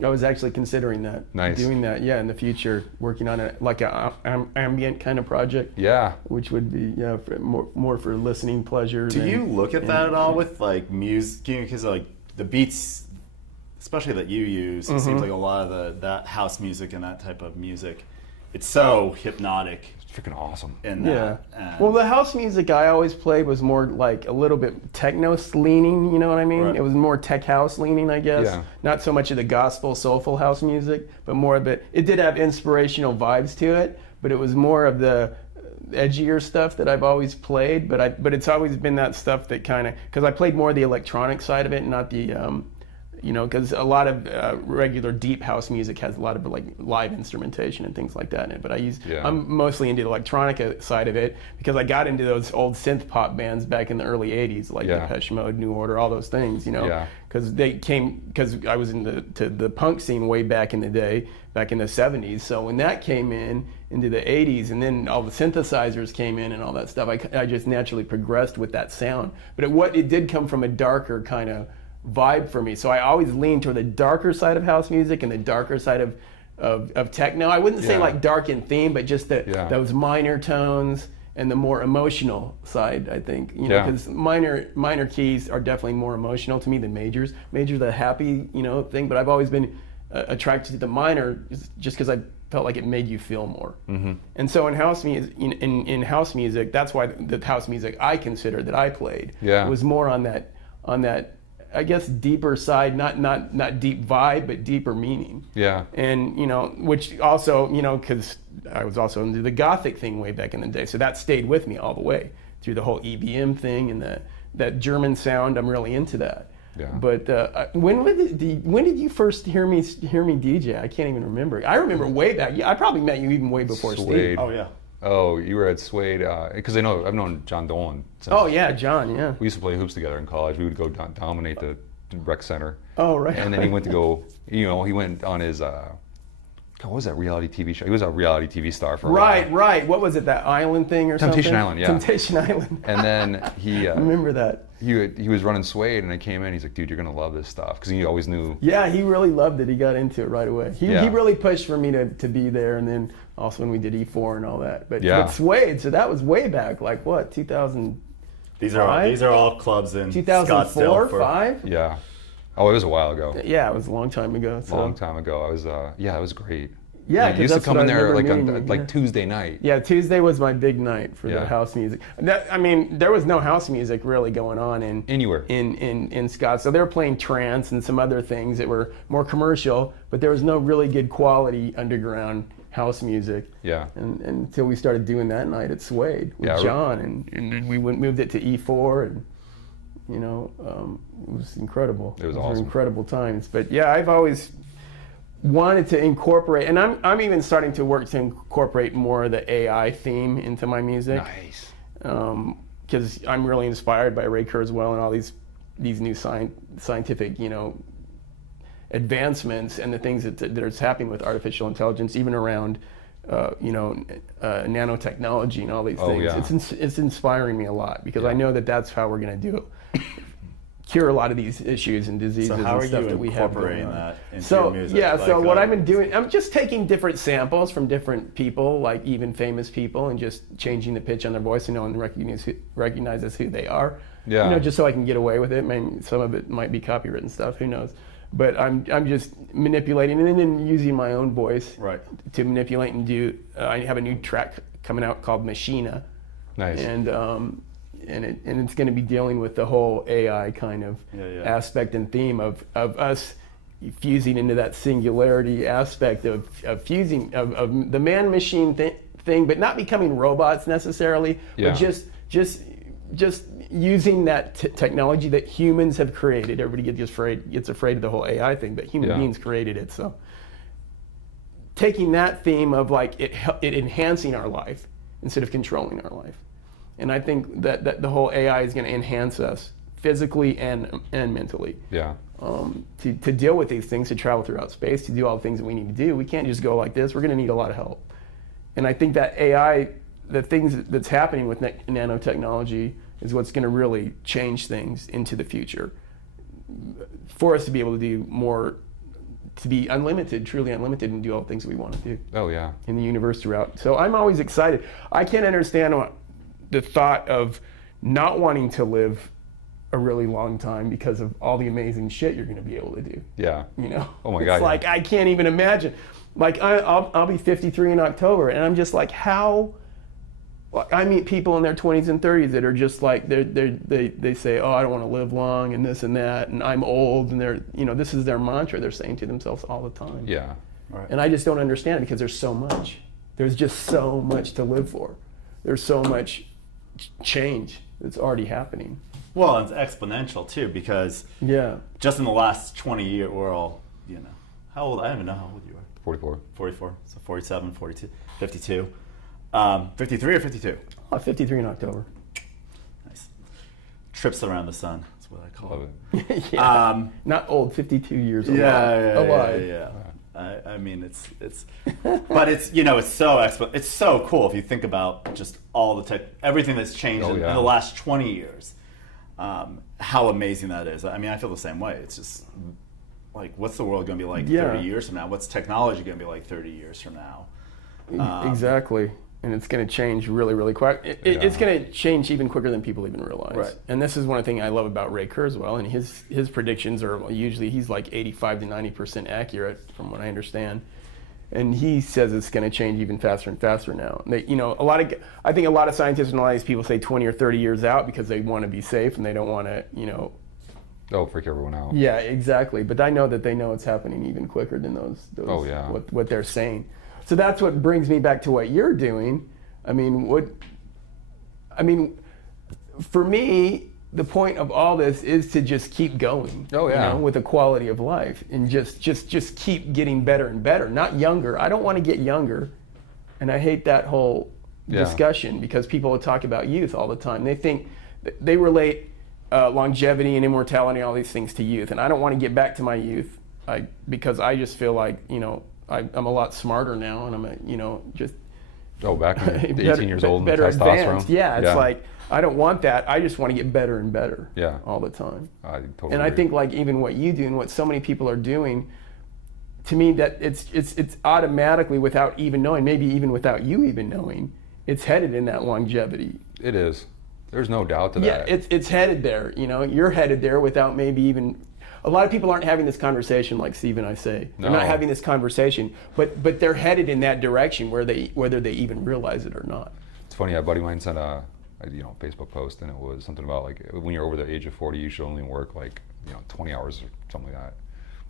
I was actually considering that. Nice. Doing that, in the future, working on it like an ambient kind of project. Yeah. Which would be more for listening pleasure. Do you look at that at all with like music? Because like the beats, especially that you use, it seems like a lot of that house music and that type of music, it's so hypnotic. Freaking awesome. Well, the house music I always played was more like a little bit techno leaning, you know what I mean? Right. It was more tech house leaning, I guess. Yeah. Not so much of the gospel, soulful house music, but more of it. It did have inspirational vibes to it, but it was more of the edgier stuff that I've always played. But it's always been that stuff that kind of, because I played more the electronic side of it, not the you know, because a lot of regular deep house music has a lot of like live instrumentation and things like that in it. But I'm mostly into the electronic side of it, because I got into those old synth pop bands back in the early '80s, like Depeche Mode, New Order, all those things, you know. Because I was into the punk scene way back in the day, back in the '70s. So when that came into the '80s, and then all the synthesizers came in and all that stuff, I just naturally progressed with that sound. But it did come from a darker kind of vibe for me, so I always lean toward the darker side of house music and the darker side of techno. I wouldn't say like dark in theme, but just those minor tones and the more emotional side, I think, you know, because minor keys are definitely more emotional to me than majors. Majors the happy, you know, thing, but I've always been attracted to the minor just because I felt like it made you feel more. And so in house music, in house music, that's why the house music I consider that I played was more on that I guess deeper side, not deep vibe, but deeper meaning. Yeah. And, you know, which also, you know, because I was also into the Gothic thing way back in the day, so that stayed with me all the way through the whole EBM thing and that German sound. I'm really into that. Yeah. But when did you first hear me DJ? I can't even remember. I remember way back. I probably met you even way before Steve. Oh yeah. Oh, you were at Suede, because I've known John Dolan since. Oh yeah, John, yeah. We used to play hoops together in college. We would go dominate the rec center. Oh, right. And then he went to go, you know, he went on his, what was that reality TV show? He was a reality TV star for a while. Right. What was it, that island thing or Temptation something? Island, yeah. Temptation Island. And then he... I remember that. He was running Suede, and I came in, he's like, "Dude, you're going to love this stuff," because he always knew. Yeah, he really loved it. He got into it right away. He really pushed for me to be there, and then also when we did E4 and all that. But Suede, so that was way back, like what, 2000? These are all clubs in 2004, 5? Yeah. Oh, it was a while ago. Yeah, it was a long time ago. So. A long time ago. I was, it was great. Yeah, you used to come in there like on Tuesday night. Yeah, Tuesday was my big night for the house music. I mean, there was no house music really going on anywhere in Scott. So they were playing trance and some other things that were more commercial, but there was no really good quality underground house music. Yeah. And until we started doing that night at Suede with John, and then we moved it to E4, and you know, it was incredible. It was awesome. Incredible times. But yeah, I've always wanted to incorporate, and I'm even starting to work to incorporate more of the AI theme into my music. Nice. Because I'm really inspired by Ray Kurzweil and all these new scientific, you know, advancements and the things that are happening with artificial intelligence, even around nanotechnology and all these things. Yeah. It's inspiring me a lot because I know that that's how we're going to do it. Cure a lot of these issues and diseases and stuff that we have going on. That into your music? Yeah, so what I've been doing, I'm just taking different samples from different people, like even famous people, and just changing the pitch on their voice so no one recognizes who they are. Yeah. Just so I can get away with it. I mean, some of it might be copywritten stuff, who knows. But I'm just manipulating and then using my own voice to manipulate and do. I have a new track coming out called Machina. Nice. And it's going to be dealing with the whole AI kind of aspect and theme of us fusing into that singularity aspect of fusing of the man-machine thing, but not becoming robots necessarily, but just using that technology that humans have created. Everybody gets afraid of the whole AI thing, but human beings created it. So taking that theme of like it enhancing our life instead of controlling our life. And I think that the whole AI is going to enhance us physically and mentally. Yeah. To deal with these things, to travel throughout space, to do all the things that we need to do. We can't just go like this. We're going to need a lot of help. And I think that AI, the things that's happening with nanotechnology is what's going to really change things into the future for us to be able to do more, to be unlimited, truly unlimited, and do all the things we want to do. Oh, yeah. In the universe throughout. So I'm always excited. I can't understand the thought of not wanting to live a really long time because of all the amazing shit you're going to be able to do. Yeah. Oh my God. It's like, I can't even imagine. Like, I'll be 53 in October, and I'm just like, how? I meet people in their 20s and 30s that are just like, they say, oh, I don't want to live long and this and that, and I'm old, and this is their mantra they're saying to themselves all the time. Yeah. Right. And I just don't understand it because there's so much. There's just so much to live for. There's so much change that's already happening. Well, it's exponential too, because just in the last 20 years, we're all, how old? I don't even know how old you are. 44. 44, so 47, 42, 52. 53 or 52? Oh, 53 in October. Nice. Trips around the sun, that's what I call it. Not old, 52 years old. Alive. Yeah. I mean, it's, but it's, it's so cool if you think about just all the everything that's changed in the last 20 years. How amazing that is. I mean, I feel the same way. It's just like, what's the world going to be like 30 years from now? What's technology going to be like 30 years from now? Exactly. And it's going to change really, really quick. It's going to change even quicker than people even realize. Right. And this is one thing I love about Ray Kurzweil. And his predictions are usually, he's like 85 to 90% accurate from what I understand. And he says it's going to change even faster and faster now. I think a lot of scientists and a lot of these people say 20 or 30 years out because they want to be safe and they don't want to, freak everyone out. Yeah, exactly. But I know that they know it's happening even quicker than those what they're saying. So that's what brings me back to what you're doing. I mean, for me, the point of all this is to just keep going. Oh yeah. With the quality of life and just keep getting better and better, not younger. I don't want to get younger, and I hate that whole discussion because people will talk about youth all the time. They relate longevity and immortality and all these things to youth, and I don't want to get back to my youth, because I just feel like I'm a lot smarter now, and I'm just back when 18 years old, better testosterone. Advanced. Yeah, it's like I don't want that. I just want to get better and better. All the time. I totally and agree. I think like even what you do and what so many people are doing, to me that it's automatically without even knowing, maybe even without you even knowing, it's headed in that longevity. It is. There's no doubt to that. Yeah, it's headed there. You're headed there without maybe even. A lot of people aren't having this conversation like Steve and I say. They're not having this conversation, but they're headed in that direction whether they even realize it or not. It's funny, a buddy of mine sent a Facebook post, and it was something about like when you're over the age of 40, you should only work 20 hours or something like that.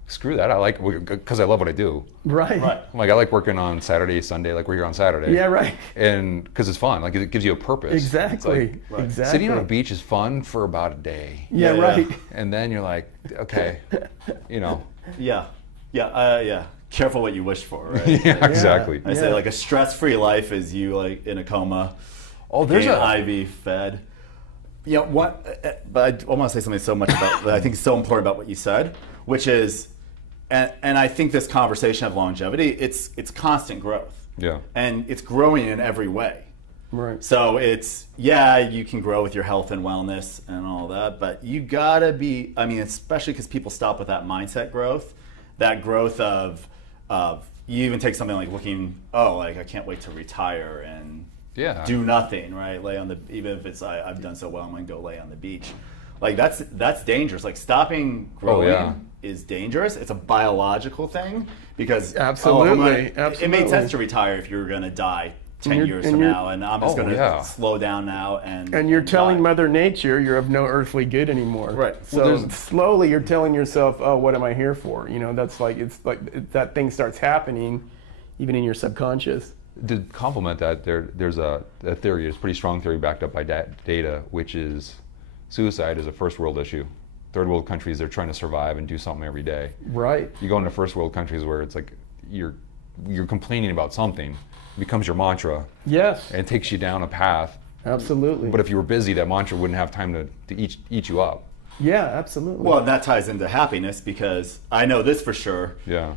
Screw that. I like, because I love what I do. Right. Like I like working on Saturday, Sunday, like we're here on Saturday. Yeah, right. And because it's fun, like it gives you a purpose. Exactly. Exactly. Sitting on a beach is fun for about a day. Yeah, right. And then you're like, okay, Yeah. Careful what you wish for, right? Yeah, exactly. I say like a stress-free life is you like in a coma. Oh, there's an IV fed. But I want to say something so much about that I think is so important about what you said, which is, and I think this conversation of longevity, it's constant growth. Yeah. And it's growing in every way. Right. So it's, yeah, you can grow with your health and wellness and all that, but you gotta be, I mean, especially because people stop with that mindset growth, that growth of you even take something like looking, oh, like I can't wait to retire and do nothing, right? Lay on the, even if it's I've done so well, I'm gonna go lay on the beach. Like that's dangerous. Like stopping growing is dangerous. It's a biological thing because absolutely. It made sense to retire if you were gonna die 10 years from now, and I'm just going to slow down now. And you're telling Mother Nature you're of no earthly good anymore. Right. So slowly you're telling yourself, oh, what am I here for? You know, that's like, it's like that thing starts happening even in your subconscious. To complement that, there's a theory, it's a pretty strong theory backed up by data, which is suicide is a first world issue. Third world countries, they're trying to survive and do something every day. Right. You go into first world countries where it's like you're complaining about something. Becomes your mantra. Yes. And it takes you down a path. Absolutely. But if you were busy, that mantra wouldn't have time to eat you up. Yeah, absolutely. Well, that ties into happiness because I know this for sure. Yeah.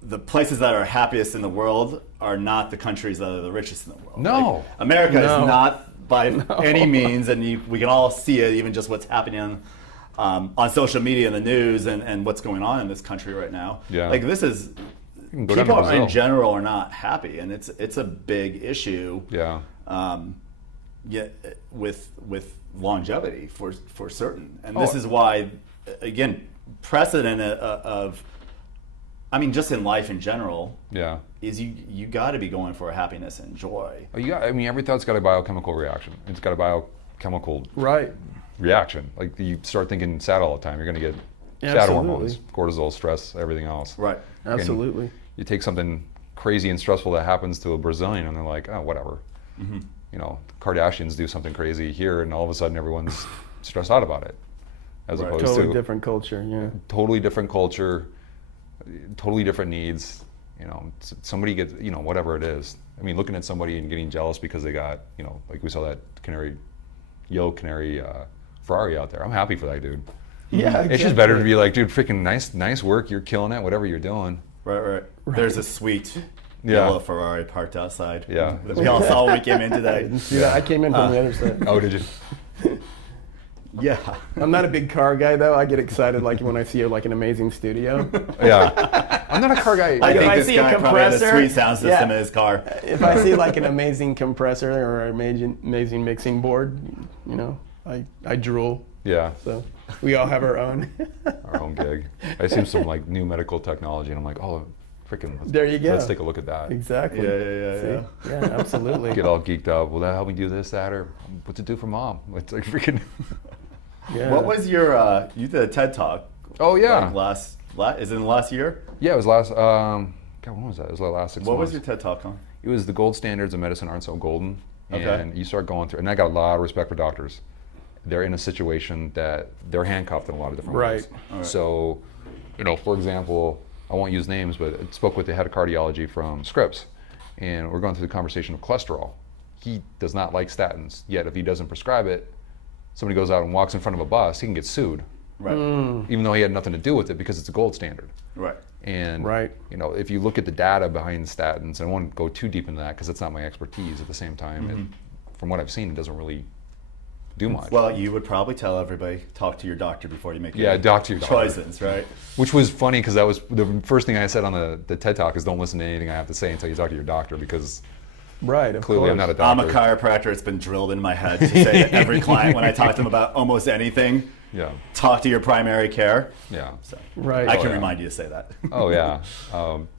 The places that are happiest in the world are not the countries that are the richest in the world. No. Like, America is not by any means, and we can all see it, even just what's happening on social media and the news and what's going on in this country right now. Yeah. Like this is... People in general are not happy, and it's a big issue. Yeah. With longevity for certain, and this is why, again, precedent of, I mean, just in life in general. Yeah. Is you got to be going for happiness and joy. I mean, every thought's got a biochemical reaction. It's got a biochemical reaction. Like you start thinking sad all the time, you're going to get sad hormones, cortisol, stress, everything else. Right. Absolutely. And you take something crazy and stressful that happens to a Brazilian, and they're like, oh, whatever. Mm-hmm. You know, Kardashians do something crazy here, and all of a sudden everyone's stressed out about it. As opposed to totally different culture. Yeah. Totally different culture, totally different needs. You know, somebody gets, you know, whatever it is. I mean, looking at somebody and getting jealous because they got, you know, like we saw that canary Ferrari out there. I'm happy for that dude. Yeah, exactly. It's just better to be like, dude, freaking nice work. You're killing it, whatever you're doing. Right. There's a sweet yellow Ferrari parked outside. Yeah. That we all saw when we came in today. Yeah, I came in from the other side. Oh, did you? Yeah. I'm not a big car guy, though. I get excited like when I see like an amazing studio. Yeah. I'm not a car guy. I think I this see guy a probably had a compressor, sweet sound system in his car. If I see like an amazing compressor or an amazing mixing board, you know, I drool. Yeah. So we all have our own. Our own gig. I see some like new medical technology, and I'm like, oh, freaking. There you go. Let's take a look at that. Exactly. Yeah. Yeah, absolutely. Get all geeked up. Will that help me do this, that, or what's it do for mom? It's like freaking. Yeah. What was your? You did a TED talk. Oh yeah. Like is it in the last year? Yeah, it was last. God, when was that? It was the last 6 months. What was your TED talk on? It was the gold standards of medicine aren't so golden, Okay. and you start going through. And I got a lot of respect for doctors. They're in a situation that they're handcuffed in a lot of different ways. Right. So, you know, for example, I won't use names, but I spoke with the head of cardiology from Scripps, and we're going through the conversation of cholesterol. He does not like statins, yet if he doesn't prescribe it, somebody goes out and walks in front of a bus, he can get sued. Right. Even though he had nothing to do with it because it's a gold standard. Right. And you know, if you look at the data behind statins, and I won't go too deep into that because it's not my expertise at the same time, from what I've seen, it doesn't really do much. Well, you would probably tell everybody, talk to your doctor before you make talk to your choices, right? Which was funny because that was the first thing I said on the TED Talk is don't listen to anything I have to say until you talk to your doctor because of clearly course. I'm not a doctor. I'm a chiropractor. It's been drilled in my head to say to every client when I talk to them about almost anything, talk to your primary care. Yeah. So Right. I can remind you to say that. Oh yeah.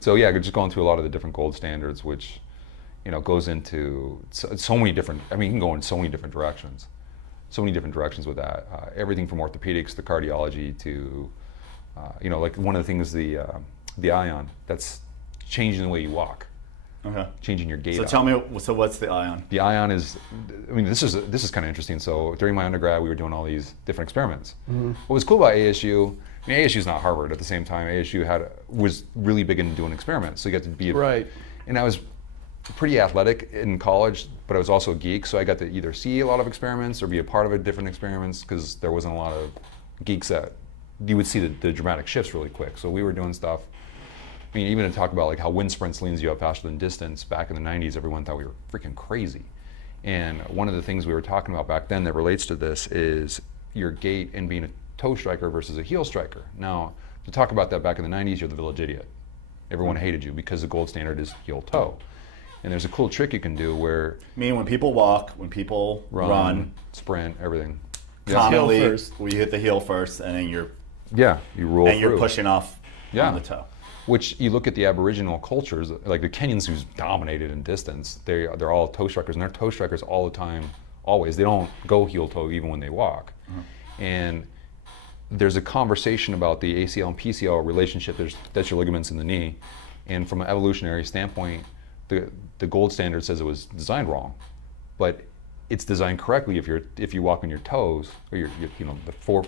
So yeah, just going through a lot of the different gold standards, which, you know, goes into so many different. I mean, you can go in so many different directions. So many different directions with that. Everything from orthopedics to cardiology to, you know, like one of the things the ion that's changing the way you walk. Okay. Changing your gait. So tell me, so what's the ion? The ion is, I mean, this is kind of interesting. So during my undergrad, we were doing all these different experiments. What was cool about ASU, I mean, ASU is not Harvard at the same time. ASU was really big into doing experiments. So you got to be, and I was pretty athletic in college, but I was also a geek. So I got to either see a lot of experiments or be a part of different experiments because there wasn't a lot of geeks that you would see the dramatic shifts really quick. So we were doing stuff I mean, even to talk about like how wind sprints leans you up faster than distance, back in the 90s, everyone thought we were freaking crazy. And one of the things we were talking about back then that relates to this is your gait and being a toe striker versus a heel striker. Now, to talk about that back in the 90s, you're the village idiot. Everyone hated you because the gold standard is heel toe. And there's a cool trick you can do where... I mean, when people walk, when people run sprint, everything. Commonly, we hit the heel first, and then you're... Yeah, you roll and you're pushing off on the toe. Which you look at the Aboriginal cultures, like the Kenyans who's dominated in distance, they're all toe strikers, and they're toe strikers all the time, always. They don't go heel toe even when they walk. And there's a conversation about the ACL and PCL relationship. That's your ligaments in the knee. And from an evolutionary standpoint, the gold standard says it was designed wrong, but it's designed correctly if you walk on your toes or the fore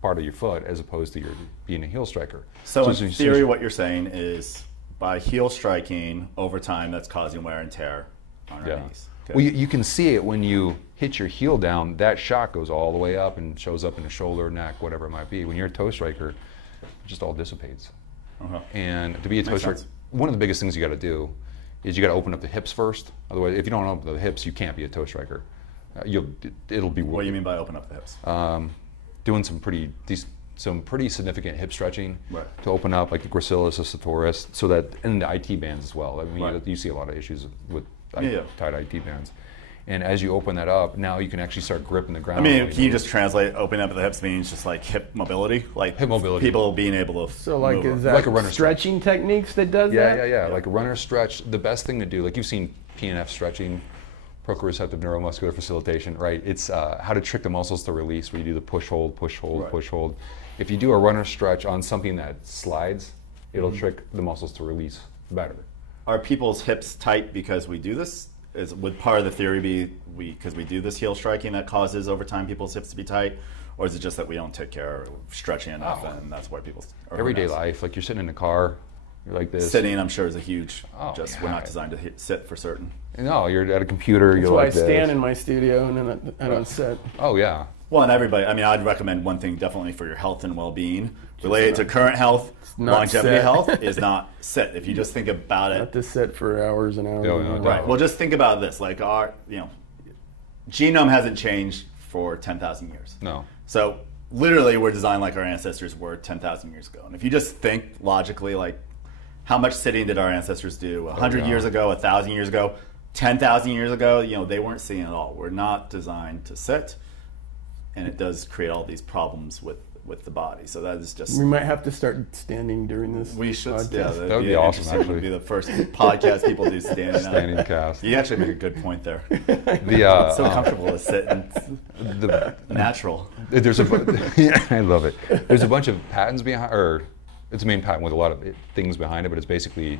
part of your foot as opposed to your being a heel striker. So in theory, what you're saying is by heel striking over time, that's causing wear and tear on our knees. Good. Well, you can see it when you hit your heel down. That shock goes all the way up and shows up in the shoulder, neck, whatever it might be. When you're a toe striker, it just all dissipates. And to be a toe striker, one of the biggest things you got to do is you got to open up the hips first. Otherwise, if you don't open up the hips, you can't be a toe striker. It'll be. What do you mean by open up the hips? Doing some pretty significant hip stretching to open up, like the gracilis, the sartorius, so that, and the IT bands as well. I mean, you see a lot of issues with tight IT bands. And as you open that up, now you can actually start gripping the ground. I mean, can you just translate opening up the hips means just like hip mobility? Like hip mobility. People being able to So like, move is that like a runner stretching techniques that does that? Yeah. Like a runner stretch, the best thing to do, like you've seen PNF stretching, proprioceptive neuromuscular facilitation, right? It's how to trick the muscles to release, where you do the push, hold, push, hold, push, hold. If you do a runner stretch on something that slides, it'll trick the muscles to release better. Are people's hips tight because we do this? Would part of the theory be because we do this heel striking that causes over time people's hips to be tight? Or is it just that we don't take care of stretching enough and that's why people... Everyday life, like you're sitting in a car, you're like this. Sitting, I'm sure, is a huge... we're not designed to sit for certain. No, you're at a computer, That's you're why like I stand in my studio and then I don't sit. Oh, yeah. Well, and everybody, I mean, I'd recommend one thing definitely for your health and well-being, related to current health, longevity health, is not sit. If you just think about it. Not to sit for hours and hours. No, and hours. Right. Well, just think about this. Like our, genome hasn't changed for 10,000 years. No. So literally we're designed like our ancestors were 10,000 years ago. And if you just think logically, like how much sitting did our ancestors do 100 years ago, 1,000 years ago, 10,000 years ago? They weren't sitting at all. We're not designed to sit. And it does create all these problems with the body. So that is just... We might have to start standing during this. We should. podcast. Yeah, that would be awesome, actually. It would be the first podcast people do standing up. Standing cast. You actually make a good point there. It's so comfortable to sit and natural. There's I love it. There's a bunch of patents behind, or it's a main patent with a lot of things behind it, but it's basically,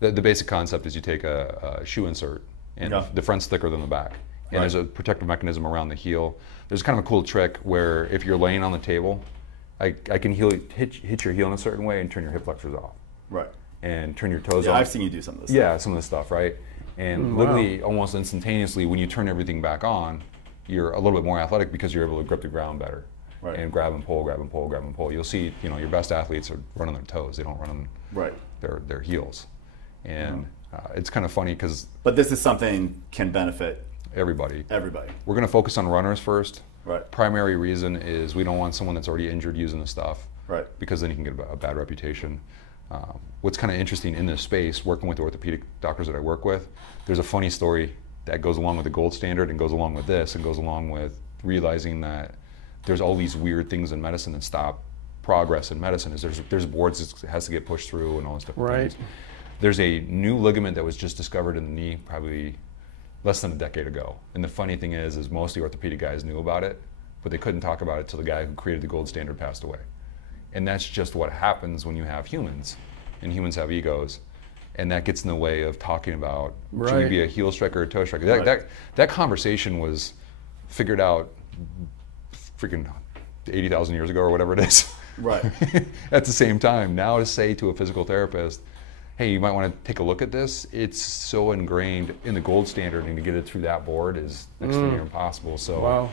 the basic concept is you take a shoe insert, and the front's thicker than the back. And there's a protective mechanism around the heel. There's kind of a cool trick where if you're laying on the table, I can hit your heel in a certain way and turn your hip flexors off. Right. And turn your toes off. I've seen you do some of this stuff. Some of this stuff, right? And literally, almost instantaneously, when you turn everything back on, you're a little bit more athletic because you're able to grip the ground better. Right. And grab and pull, grab and pull, grab and pull. You'll see, your best athletes are running their toes. They don't run on their heels. And it's kind of funny because... But this is something can benefit... Everybody. We're going to focus on runners first. Right. Primary reason is we don't want someone that's already injured using the stuff. Right. Because then you can get a bad reputation. What's kind of interesting in this space, working with the orthopedic doctors that I work with, there's a funny story that goes along with the gold standard and goes along with this and goes along with realizing that there's all these weird things in medicine that stop progress in medicine. Is there's boards that has to get pushed through and all this stuff. Right. There's a new ligament that was just discovered in the knee probably less than a decade ago. And the funny thing is most of the orthopedic guys knew about it, but they couldn't talk about it till the guy who created the gold standard passed away. And that's just what happens when you have humans, and humans have egos, and that gets in the way of talking about should you be a heel striker or a toe striker. That conversation was figured out freaking 80,000 years ago or whatever it is. Right. At the same time, now to say to a physical therapist, hey, you might want to take a look at this. It's so ingrained in the gold standard, and to get it through that board is next to near impossible. So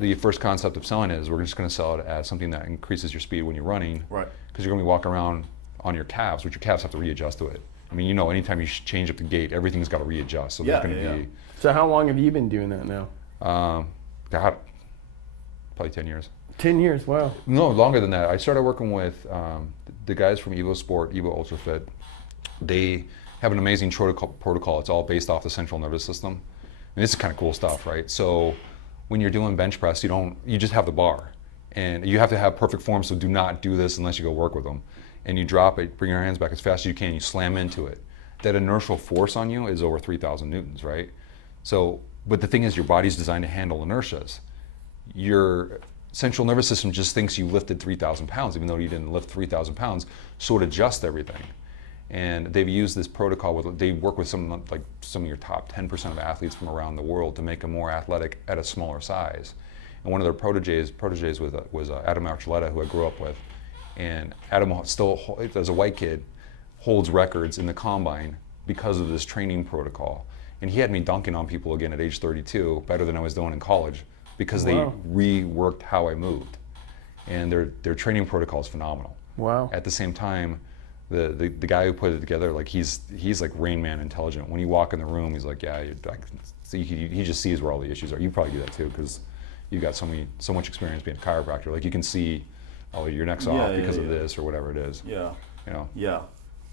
the first concept of selling it is we're just going to sell it as something that increases your speed when you're running. Right. Because you're going to be walking around on your calves, which your calves have to readjust to it. I mean, anytime you change up the gait, everything's got to readjust. So there's going to be. So how long have you been doing that now? God, probably 10 years. 10 years, wow. No, longer than that. I started working with the guys from Evo Sport, Evo Ultra Fit. They have an amazing protocol. It's all based off the central nervous system. And this is kind of cool stuff, right? So when you're doing bench press, you just have the bar. And you have to have perfect form, so do not do this unless you go work with them. And you drop it, bring your hands back as fast as you can, you slam into it. That inertial force on you is over 3,000 newtons, right? So, but the thing is, your body's designed to handle inertias. Your central nervous system just thinks you lifted 3,000 pounds, even though you didn't lift 3,000 pounds, so it adjusts everything. And they've used this protocol, they work with some of your top 10% of athletes from around the world to make them more athletic at a smaller size. And one of their proteges was Adam Archuleta, who I grew up with. And Adam still, as a white kid, holds records in the combine because of this training protocol. And he had me dunking on people again at age 32, better than I was doing in college, because they reworked how I moved. And their training protocol is phenomenal. Wow. At the same time, the guy who put it together, like he's like Rain Man intelligent. When you walk in the room, he's like, yeah, he just sees where all the issues are. You probably do that too, because you've got so much experience being a chiropractor. Like you can see, oh, your neck's off because of this or whatever it is. Yeah. Yeah.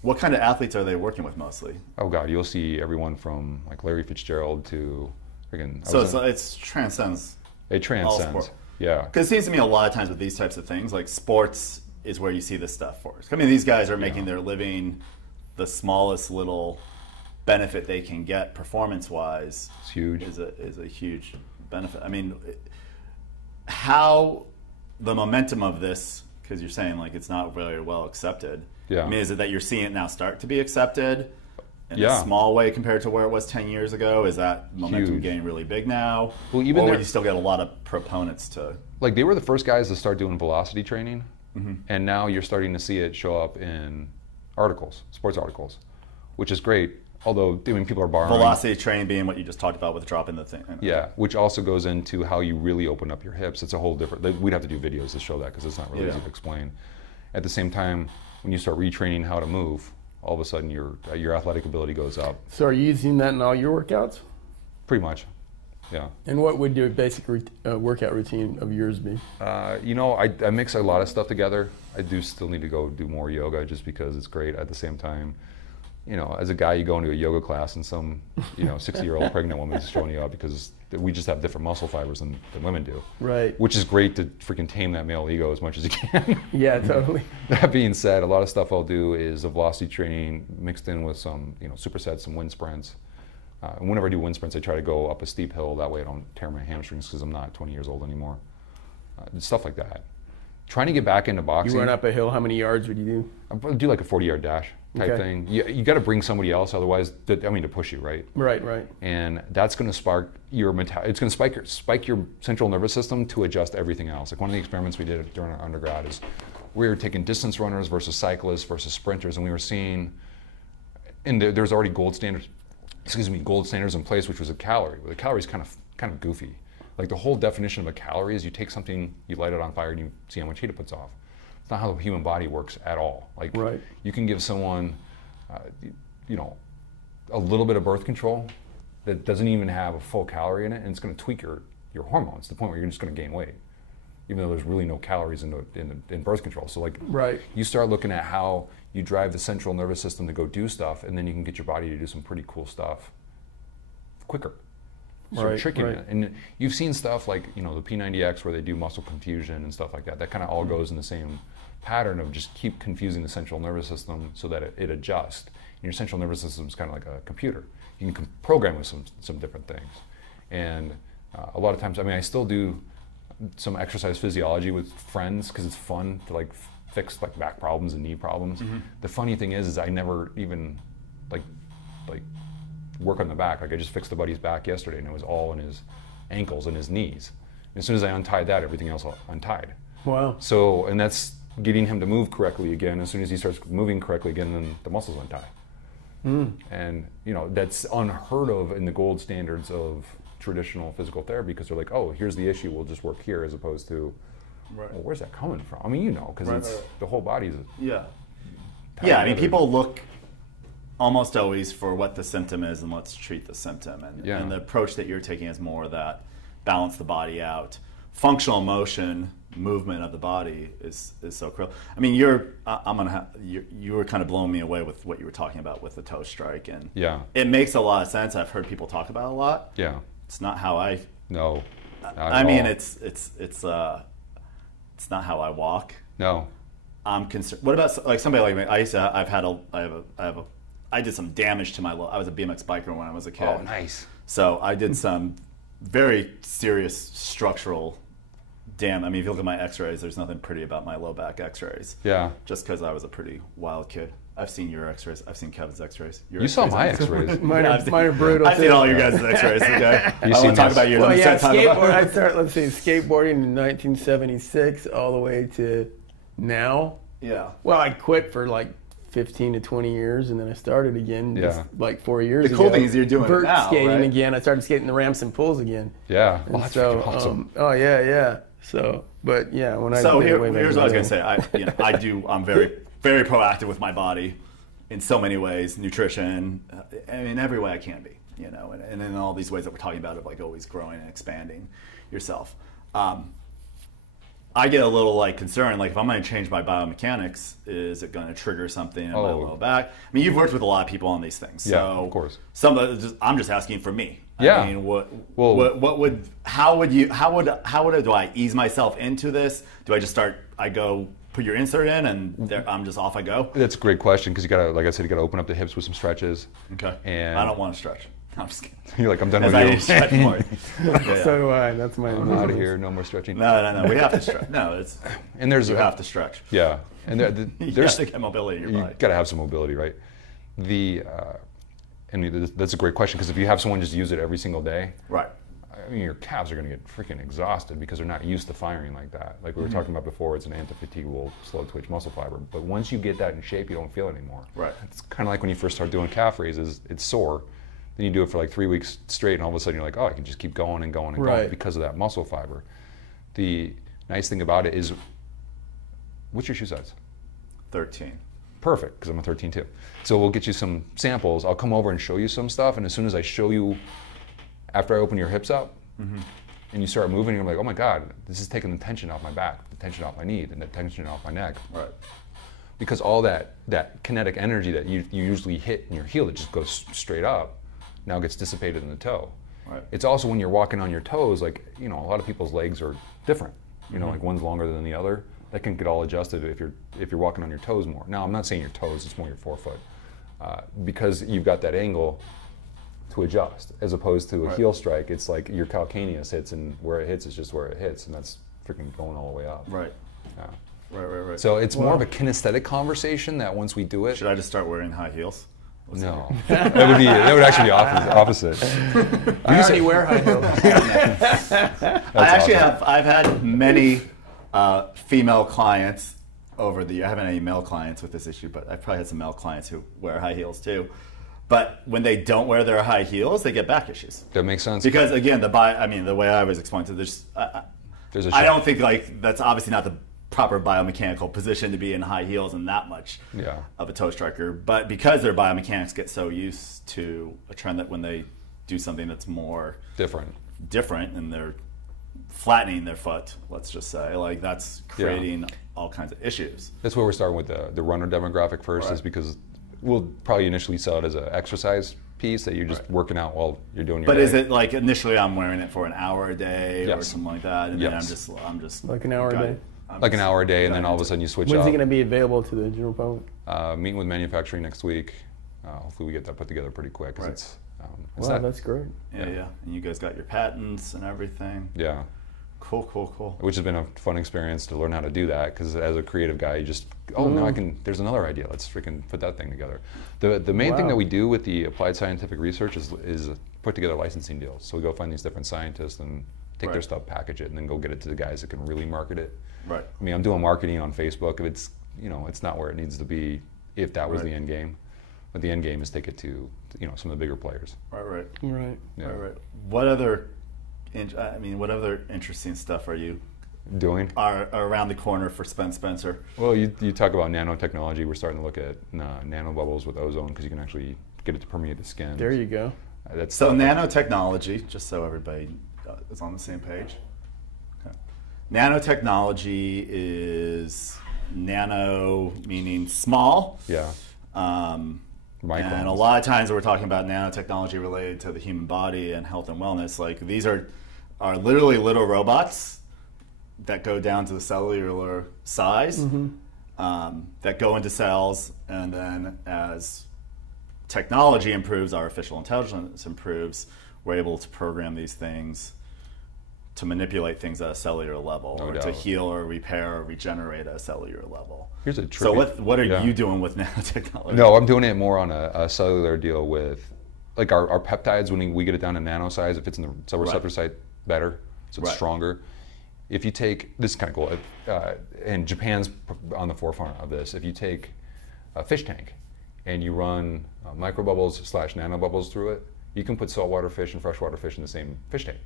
What kind of athletes are they working with mostly? Oh God, you'll see everyone from like Larry Fitzgerald to freaking. So it transcends. It transcends. Yeah. Because it seems to me a lot of times with these types of things, like sports is where you see this stuff first. I mean, these guys are making their living, the smallest little benefit they can get performance-wise. It's huge. Is a huge benefit. I mean, how the momentum of this, because you're saying like it's not very well accepted. Yeah. I mean, is it that you're seeing it now start to be accepted in a small way compared to where it was 10 years ago? Is that momentum getting really big now? Well, even or you still get a lot of proponents to... Like they were the first guys to start doing velocity training, and now you're starting to see it show up in articles, sports articles, which is great. Although, I mean, people are borrowing. Velocity training being what you just talked about with dropping the thing. Yeah, which also goes into how you really open up your hips. It's a whole different, we'd have to do videos to show that because it's not really easy to explain. At the same time, when you start retraining how to move, all of a sudden your athletic ability goes up. So are you using that in all your workouts? Pretty much, yeah. And what would your basic workout routine of yours be? I mix a lot of stuff together. I do still need to go do more yoga just because it's great. At the same time, as a guy, you go into a yoga class and some, 60-year-old pregnant woman is showing you up because we just have different muscle fibers than women do. Right. Which is great to freaking tame that male ego as much as you can. Yeah, totally. That being said, a lot of stuff I'll do is a velocity training mixed in with some, supersets, some wind sprints. And whenever I do wind sprints, I try to go up a steep hill. That way I don't tear my hamstrings because I'm not 20 years old anymore. Stuff like that. Trying to get back into boxing. You run up a hill, how many yards would you do? I'll do like a 40-yard dash type thing. You got to bring somebody else, otherwise, to push you, right? Right. And that's going to spark it's going to spike your central nervous system to adjust everything else. Like one of the experiments we did during our undergrad is we were taking distance runners versus cyclists versus sprinters, and we were seeing, and there's already gold standards in place, which was a calorie. Well, the calorie is kind of goofy. Like the whole definition of a calorie is you take something, you light it on fire, and you see how much heat it puts off. It's not how the human body works at all. Like you can give someone, a little bit of birth control that doesn't even have a full calorie in it, and it's going to tweak your hormones to the point where you're just going to gain weight, even though there's really no calories in birth control. So you start looking at how you drive the central nervous system to go do stuff, and then you can get your body to do some pretty cool stuff quicker. So tricking it. And you've seen stuff like, the P90X where they do muscle confusion and stuff like that. That kind of all goes in the same pattern of just keep confusing the central nervous system so that it adjusts. And your central nervous system is kind of like a computer. You can program with some different things. And a lot of times, I still do some exercise physiology with friends because it's fun to fix back problems and knee problems. The funny thing is I never even work on the back. I just fixed a buddy's back yesterday, and it was all in his ankles and his knees. And as soon as I untied that, everything else untied. Wow. So, and that's getting him to move correctly again. As soon as he starts moving correctly again, then the muscles untie. And that's unheard of in the gold standards of traditional physical therapy, because they're like, oh, here's the issue, we'll just work here, as opposed to, well, where's that coming from? Because the whole body's Yeah, I mean, people look almost always for what the symptom is and let's treat the symptom. And the approach that you're taking is more that balance the body out. Functional motion, movement of the body is so critical. I mean, you were kind of blowing me away with what you were talking about with the toe strike, and it makes a lot of sense. I've heard people talk about it a lot. Yeah, it's not how I. No, I mean, it's not how I walk. No, I'm concerned. What about like somebody like me? I did some damage to my. I was a BMX biker when I was a kid. Oh, nice. So I did some very serious structural damage. I mean, if you look at my X-rays, there's nothing pretty about my low back X-rays. Yeah. Just because I was a pretty wild kid. I've seen your X-rays. I've seen Kevin's X-rays. You saw my X-rays. Mine are brutal. I've seen all your guys' X-rays. Okay. You I want to talk about you. Well, yeah, let's see, skateboarding in 1976 all the way to now. Yeah. Well, I quit for like 15 to 20 years, and then I started again just like 4 years ago. The cool thing is you're doing vert it now, skating right? again. I started skating the ramps and pools again. Yeah. And That's so, awesome. oh yeah. So, but yeah, when I here's what I was gonna say. I'm very, very proactive with my body in so many ways. Nutrition, in every way I can be. And in all these ways that we're talking about of like always growing and expanding yourself. I get a little concerned, like if I'm going to change my biomechanics, is it going to trigger something in my low back? I mean, you've worked with a lot of people on these things, so yeah, of course. I'm just asking for me. Yeah. I mean, do I ease myself into this? Do I just go put your insert in and I'm just off I go? That's a great question because you got to, like I said, you got to open up the hips with some stretches. Okay. And I don't want to stretch. I'm just kidding. You're like, I'm done with I you. need to stretch more. So do I. That's my. I'm out of here. No more stretching. No. We have to stretch. No, you have to stretch. Yeah, and you have to get mobility in your body. You got to have some mobility, right? And that's a great question because if you have someone just use it every single day, right? I mean, your calves are going to get freaking exhausted because they're not used to firing like that. Like we were talking about before, it's an anti-fatiguable, slow twitch muscle fiber. But once you get that in shape, you don't feel it anymore. Right. It's kind of like when you first start doing calf raises. It's sore. Then you do it for like 3 weeks straight, and all of a sudden you're like, oh, I can just keep going and going and going because of that muscle fiber. The nice thing about it is, what's your shoe size? 13. Perfect, because I'm a 13 too. So we'll get you some samples. I'll come over and show you some stuff, and as soon as I show you, after I open your hips up, and you start moving, you're like, oh my God, this is taking the tension off my back, the tension off my knee, and the tension off my neck. Right. Because all that kinetic energy that you usually hit in your heel that just goes straight up, now gets dissipated in the toe. Right. It's also when you're walking on your toes, like, a lot of people's legs are different. Like one's longer than the other. That can get all adjusted if you're walking on your toes more. Now, I'm not saying your toes, it's more your forefoot. Because you've got that angle to adjust, as opposed to a heel strike. It's like your calcaneus hits, and where it hits is just where it hits, and that's freaking going all the way up. Right. Yeah. Right. So it's more of a kinesthetic conversation that once we do it. Should I just start wearing high heels? No, that would actually be opposite. I already wear high heels. I've had many female clients over the year. I haven't had any male clients with this issue, but I've probably had some male clients who wear high heels too. But when they don't wear their high heels, they get back issues. That makes sense. Because again, the way I was explained to this, I don't think that's obviously not the proper biomechanical position to be in high heels and that much of a toe striker. But because their biomechanics get so used to a trend that when they do something that's more different and they're flattening their foot, let's just say, that's creating all kinds of issues. That's where we're starting with the runner demographic first, is because we'll probably initially sell it as an exercise piece that you're just working out while you're doing your day. Is it like initially I'm wearing it for an hour a day or something like that, and then I'm just like an hour a day? Like an hour a day, and then all of a sudden you switch When's up. it going to be available to the general public? Meeting with manufacturing next week. Hopefully we get that put together pretty quick. It's that's great. Yeah. And you guys got your patents and everything. Yeah. Cool. Which has been a fun experience to learn how to do that, because as a creative guy, you just, now I can, there's another idea, let's freaking put that thing together. The main thing that we do with the applied scientific research is put together licensing deals. So we go find these different scientists and take their stuff, package it, and then go get it to the guys that can really market it. Right. I mean, I'm doing marketing on Facebook. If it's, it's not where it needs to be, if that was the end game. But the end game is take it to, some of the bigger players. Right. Yeah. Right. What other interesting stuff are you doing? are around the corner for Spencer. Well, you talk about nanotechnology. We're starting to look at nanobubbles with ozone because you can actually get it to permeate the skin. There you go. That's So nanotechnology, just so everybody is on the same page. Okay. Nanotechnology is nano meaning small. Yeah. And Microns. a lot of times we're talking about nanotechnology related to the human body and health and wellness. Like these are literally little robots that go down to the cellular size, that go into cells, and then as technology improves, artificial intelligence improves, we're able to program these things to manipulate things at a cellular level, No or doubt. to heal or repair or regenerate at a cellular level. Here's a So tricky- what are yeah. you doing with nanotechnology? No, I'm doing it more on a cellular deal with, like our peptides, when we get it down to nano size, it fits in the cell receptor site better, so it's Right. stronger. If you take, this is kind of cool, and Japan's on the forefront of this, if you take a fish tank and you run microbubbles / nanobubbles through it, you can put saltwater fish and freshwater fish in the same fish tank.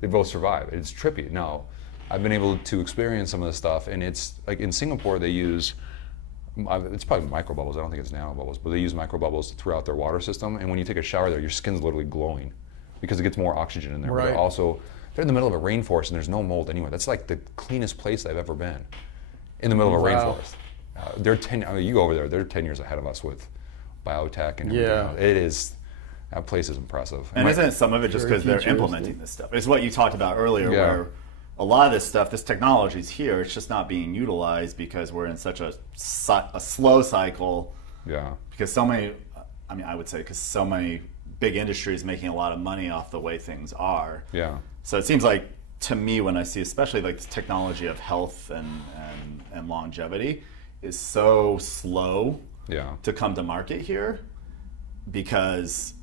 They both survive. It's trippy. Now, I've been able to experience some of this stuff, and it's like in Singapore they use, it's probably microbubbles, I don't think it's nanobubbles, but they use microbubbles throughout their water system, and when you take a shower there, your skin's literally glowing because it gets more oxygen in there. Right. But also, they're in the middle of a rainforest and there's no mold anywhere. That's like the cleanest place I've ever been, in the middle of a Wow. rainforest. They're 10, I mean, you go over there, they're 10 years ahead of us with biotech and everything Yeah. else. It is, that place is impressive. And My- isn't some of it just Very because they're futuristic. implementing this stuff? It's what you talked about earlier, Yeah. where a lot of this stuff, this technology is here. It's just not being utilized because we're in such a slow cycle. Yeah. Because so many, I mean, I would say because so many big industries making a lot of money off the way things are. Yeah. So it seems like to me when I see, especially like this technology of health and longevity, is so slow Yeah. to come to market here because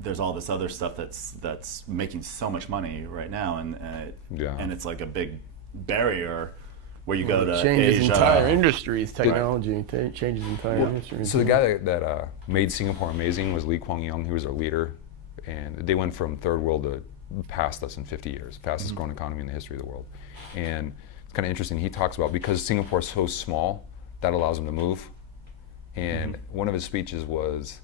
there's all this other stuff that's making so much money right now, and it's like a big barrier where you go to changes Asia. entire industries. Technology changes entire industries. So the guy that made Singapore amazing was Lee Kuan Yew. He was our leader, and they went from third world to past us in 50 years, fastest growing economy in the history of the world. And it's kind of interesting. He talks about because Singapore is so small, that allows him to move. And one of his speeches was,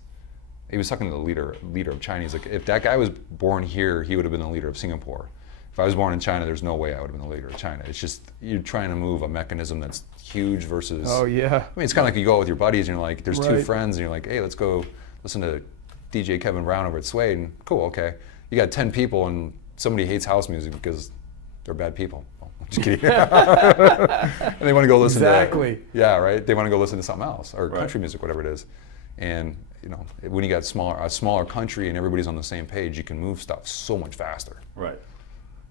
he was talking to the leader of China. He's like, if that guy was born here, he would have been the leader of Singapore. If I was born in China, there's no way I would have been the leader of China. It's just, you're trying to move a mechanism that's huge versus... Oh, yeah. I mean, it's kind of like you go out with your buddies and you're like, there's two Right. friends and you're like, hey, let's go listen to DJ Kevin Brown over at Suede. And cool, okay. You got 10 people and somebody hates house music because they're bad people. Oh, I'm just kidding. And they want to go listen Exactly. to... Yeah, right? They want to go listen to something else or Right. country music, whatever it is. And, you know, when you got a smaller country and everybody's on the same page, you can move stuff so much faster. Right.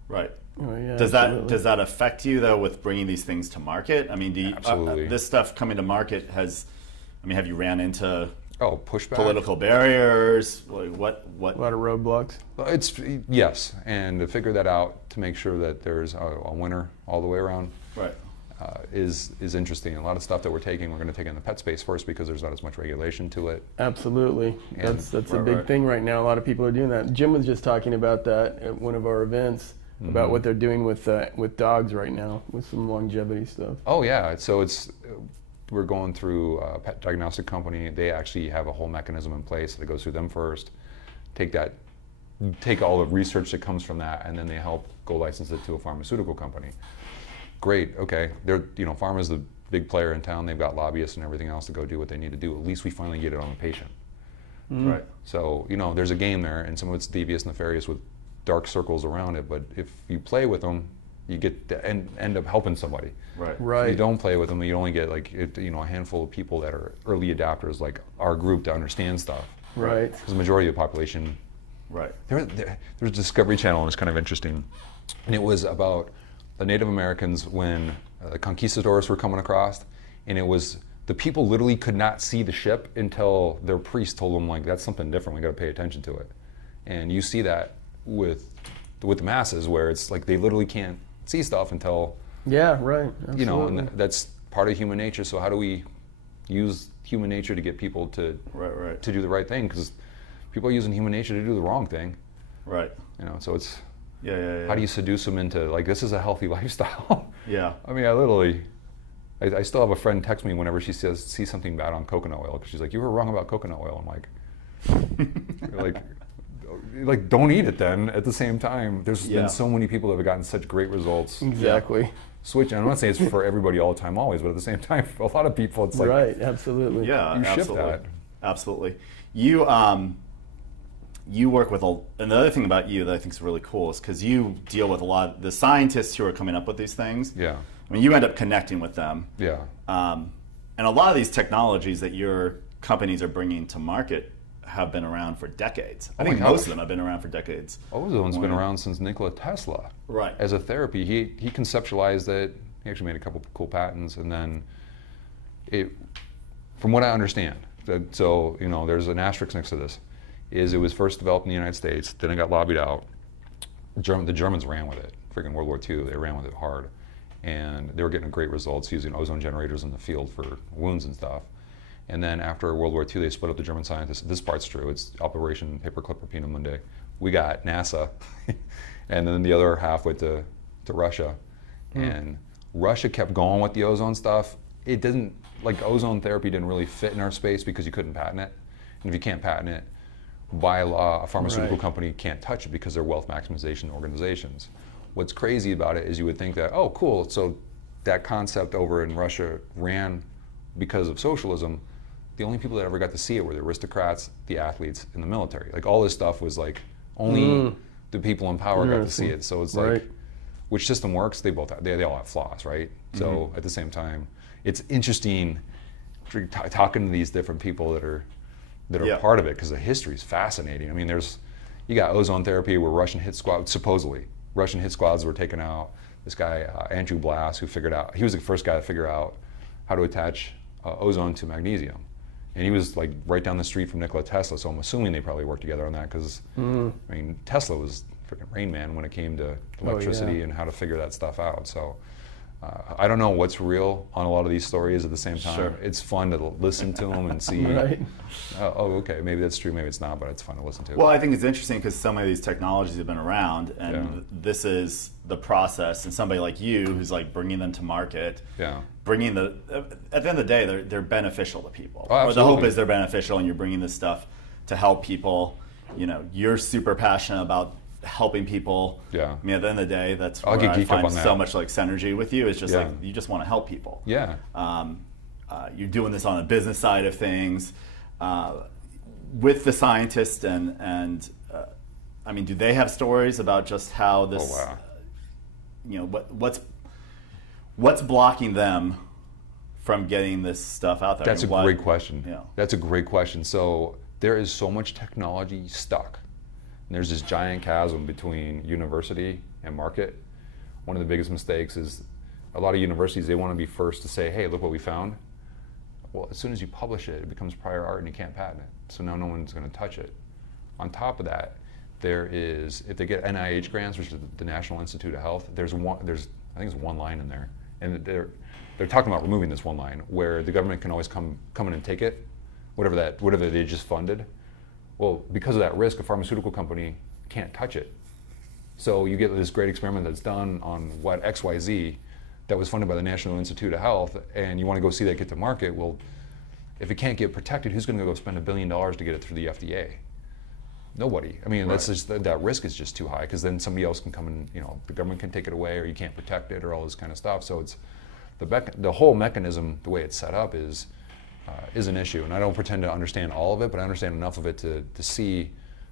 Right. Oh, yeah, Does absolutely. that affect you though with bringing these things to market? I mean, do you, Absolutely. this stuff coming to market have you ran into Oh, pushback? political barriers? Like a what? lot of roadblocks? Well, yes, and to figure that out, to make sure that there's a winner all the way around, Right. is interesting. A lot of stuff that we're going to take in the pet space first because there's not as much regulation to it. Absolutely. And- That's a Right, big right. thing right now. A lot of people are doing that. Jim was just talking about that at one of our events about what they're doing with dogs right now with some longevity stuff. Oh yeah, so we're going through a pet diagnostic company. They actually have a whole mechanism in place that goes through them first. Take all the research that comes from that, and then they help go license it to a pharmaceutical company. Great, okay. Pharma's the big player in town. They've got lobbyists and everything else to go do what they need to do. At least we finally get it on the patient. Right. So, there's a game there, and some of it's devious, nefarious with dark circles around it, but if you play with them, you get to end up helping somebody. Right. Right. If you don't play with them, you only get a handful of people that are early adopters, like our group, to understand stuff. Right. Because the majority of the population, Right. there's a Discovery Channel, and it's kind of interesting, and it was about the Native Americans when the conquistadors were coming across, and it was the people literally could not see the ship until their priest told them, like, that's something different, we got to pay attention to it. And you see that with the masses, where it's like they literally can't see stuff until, Yeah, right. Absolutely. and that's part of human nature. So how do we use human nature to get people to Right. do the right thing? Because people are using human nature to do the wrong thing. Right. So it's Yeah. How do you seduce them into, like, this is a healthy lifestyle? Yeah. I mean, I still have a friend text me whenever she sees something bad on coconut oil, because she's like, you were wrong about coconut oil. I'm like, don't eat it then. At the same time, there's been so many people that have gotten such great results. Exactly. Switch. I'm not saying it's for everybody all the time always, but at the same time, for a lot of people, it's like, right, absolutely. Yeah, you absolutely. shift that. Absolutely. You work with another thing about you that I think is really cool is because you deal with a lot of the scientists who are coming up with these things. Yeah. I mean, you end up connecting with them. Yeah. And a lot of these technologies that your companies are bringing to market have been around for decades. I think most of them have been around for decades. Ozone's been around since Nikola Tesla. Right. As a therapy, he conceptualized it. He actually made a couple cool patents, and then from what I understand, so there's an asterisk next to this, is it was first developed in the United States, then it got lobbied out. The Germans ran with it. Freaking World War II, they ran with it hard, and they were getting great results using ozone generators in the field for wounds and stuff. And then after World War II, they split up the German scientists. This part's true. It's Operation Paperclip Rapina Mundi. We got NASA, and then the other half went to Russia. And Russia kept going with the ozone stuff. It didn't, like, ozone therapy didn't really fit in our space because you couldn't patent it. And if you can't patent it, by law, a pharmaceutical company can't touch it because they're wealth maximization organizations. What's crazy about it is you would think that, oh, cool, so that concept over in Russia ran because of socialism. The only people that ever got to see it were the aristocrats, the athletes, and the military. Like, all this stuff was like only the people in power got to see it. So it's like, which system works? They all have flaws, right? So at the same time, it's interesting talking to these different people that are part of it, because the history is fascinating. I mean, you got ozone therapy where Russian hit squads were taken out. This guy Andrew Blass, he was the first guy to figure out how to attach ozone to magnesium. And he was like right down the street from Nikola Tesla, so I'm assuming they probably worked together on that, because I mean, Tesla was freaking Rain Man when it came to electricity and how to figure that stuff out. So I don't know what's real on a lot of these stories. At the same time, it's fun to listen to them and see, oh, okay, maybe that's true, maybe it's not, but it's fun to listen to. Well, I think it's interesting because some of these technologies have been around, and this is the process, and somebody like you who's like bringing them to market, bringing at the end of the day, they're beneficial to people. Oh, or the hope is they're beneficial, and you're bringing this stuff to help people. You're super passionate about helping people. I mean, at the end of the day, that's where I find so much like synergy with you. It's just like you just want to help people. You're doing this on the business side of things with the scientists, and I mean, do they have stories about just how this? What's blocking them from getting this stuff out there? That's a great question. That's a great question. So there is so much technology stuck. And there's this giant chasm between university and market. One of the biggest mistakes is a lot of universities, they want to be first to say, hey, look what we found. Well, as soon as you publish it, it becomes prior art and you can't patent it. So now no one's going to touch it. On top of that, if they get NIH grants, which is the National Institute of Health, I think it's one line in there. And they're talking about removing this one line where the government can always come in and take it, whatever they just funded. Well, because of that risk, a pharmaceutical company can't touch it. So you get this great experiment that's done on what XYZ that was funded by the National Institute of Health, and you want to go see that get to market. Well, if it can't get protected, who's going to go spend $1 billion to get it through the FDA? Nobody. I mean, that's just, that risk is just too high, because then somebody else can come and, the government can take it away, or you can't protect it, or all this kind of stuff. So it's the whole mechanism, the way it's set up is an issue. And I don't pretend to understand all of it, but I understand enough of it to see,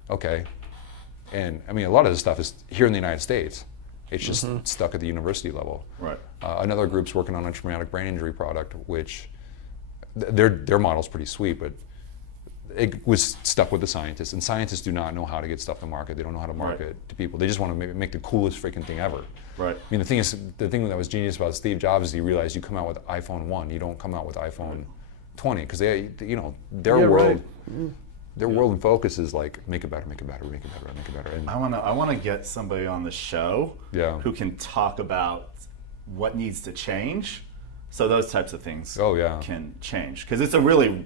okay. And I mean, a lot of this stuff is here in the United States. It's just stuck at the university level. Another group's working on a traumatic brain injury product, which their model's pretty sweet, but it was stuck with the scientists, and scientists do not know how to get stuff to market. They don't know how to market to people. They just want to make the coolest freaking thing ever. I mean, the thing that was genius about Steve Jobs is he realized you come out with iPhone 1, you don't come out with iPhone 20, because their world and focus is like make it better, make it better, make it better, make it better. And I want to get somebody on the show who can talk about what needs to change, so those types of things can change, because it's a really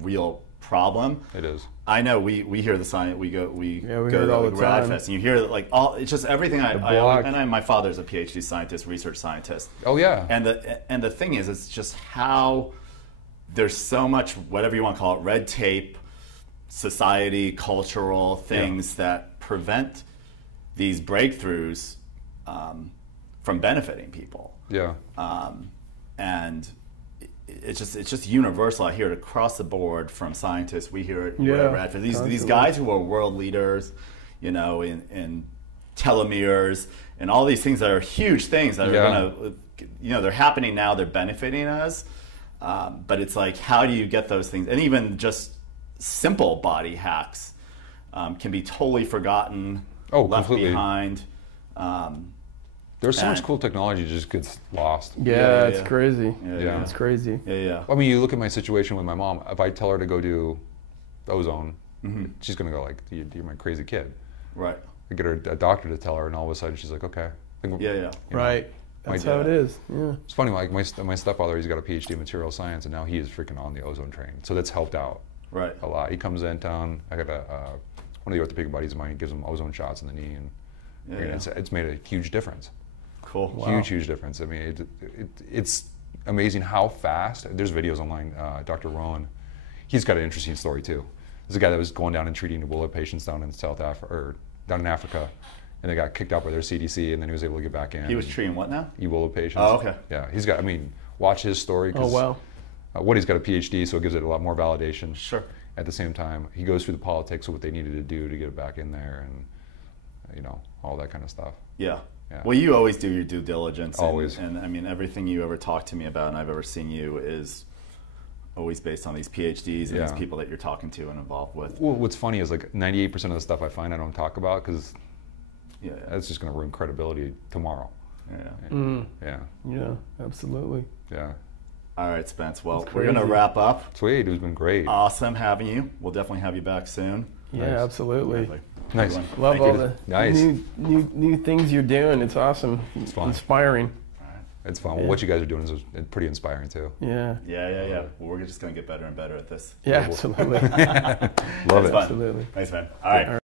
real problem. It is. I know we hear the science. We go hear it to all like the Rad time. Fest, and you hear like all. It's just everything. My father's a PhD scientist, research scientist. Oh yeah. And the thing is, it's just how there's so much, whatever you want to call it, red tape, society, cultural things that prevent these breakthroughs from benefiting people. Yeah. And it's just universal. I hear it across the board from scientists. We hear it Yeah, at Radford. These guys who are world leaders, in telomeres and all these things that are huge things that are going to, they're happening now. They're benefiting us. But it's like, how do you get those things? And even just simple body hacks can be totally forgotten, left completely behind. There's so much cool technology that just gets lost. Yeah, it's crazy. Yeah. It's crazy. Yeah. I mean, you look at my situation with my mom. If I tell her to go do ozone, she's gonna go like, "You're my crazy kid." Right. I get her a doctor to tell her, and all of a sudden she's like, "Okay." Right. That's how it is. Yeah. It's funny. Like my stepfather, he's got a PhD in material science, and now he is freaking on the ozone train. So that's helped out a lot. He comes in town. I got one of the orthopedic buddies of mine. He gives him ozone shots in the knee, and it's made a huge difference. Cool. Wow. Huge difference. I mean, it's amazing how fast. There's videos online. Dr. Rowan, he's got an interesting story too. There's a guy that was going down and treating Ebola patients down in South Africa, or down in Africa, and they got kicked out by their CDC, and then he was able to get back in. He was treating what now? Ebola patients. Oh, okay. Yeah, he's got. I mean, watch his story. Oh wow. He's got a PhD, so it gives it a lot more validation. Sure. At the same time, he goes through the politics of what they needed to do to get it back in there, and all that kind of stuff. Yeah. Yeah. Well, you always do your due diligence. Always. And I mean, everything you ever talk to me about and I've ever seen you is always based on these PhDs and these people that you're talking to and involved with. Well, what's funny is like 98% of the stuff I find I don't talk about because that's just going to ruin credibility tomorrow. Yeah, absolutely. Yeah. All right, Spence. Well, we're going to wrap up. Sweet. It's been great. Awesome having you. We'll definitely have you back soon. Yeah, absolutely. Nice. Love all the Nice. new things you're doing. It's awesome. It's fun. Inspiring. It's fun. Well, what you guys are doing is pretty inspiring too. Yeah. Yeah. Well, we're just going to get better and better at this. Yeah, absolutely. Love it. Absolutely. Thanks, man. All right.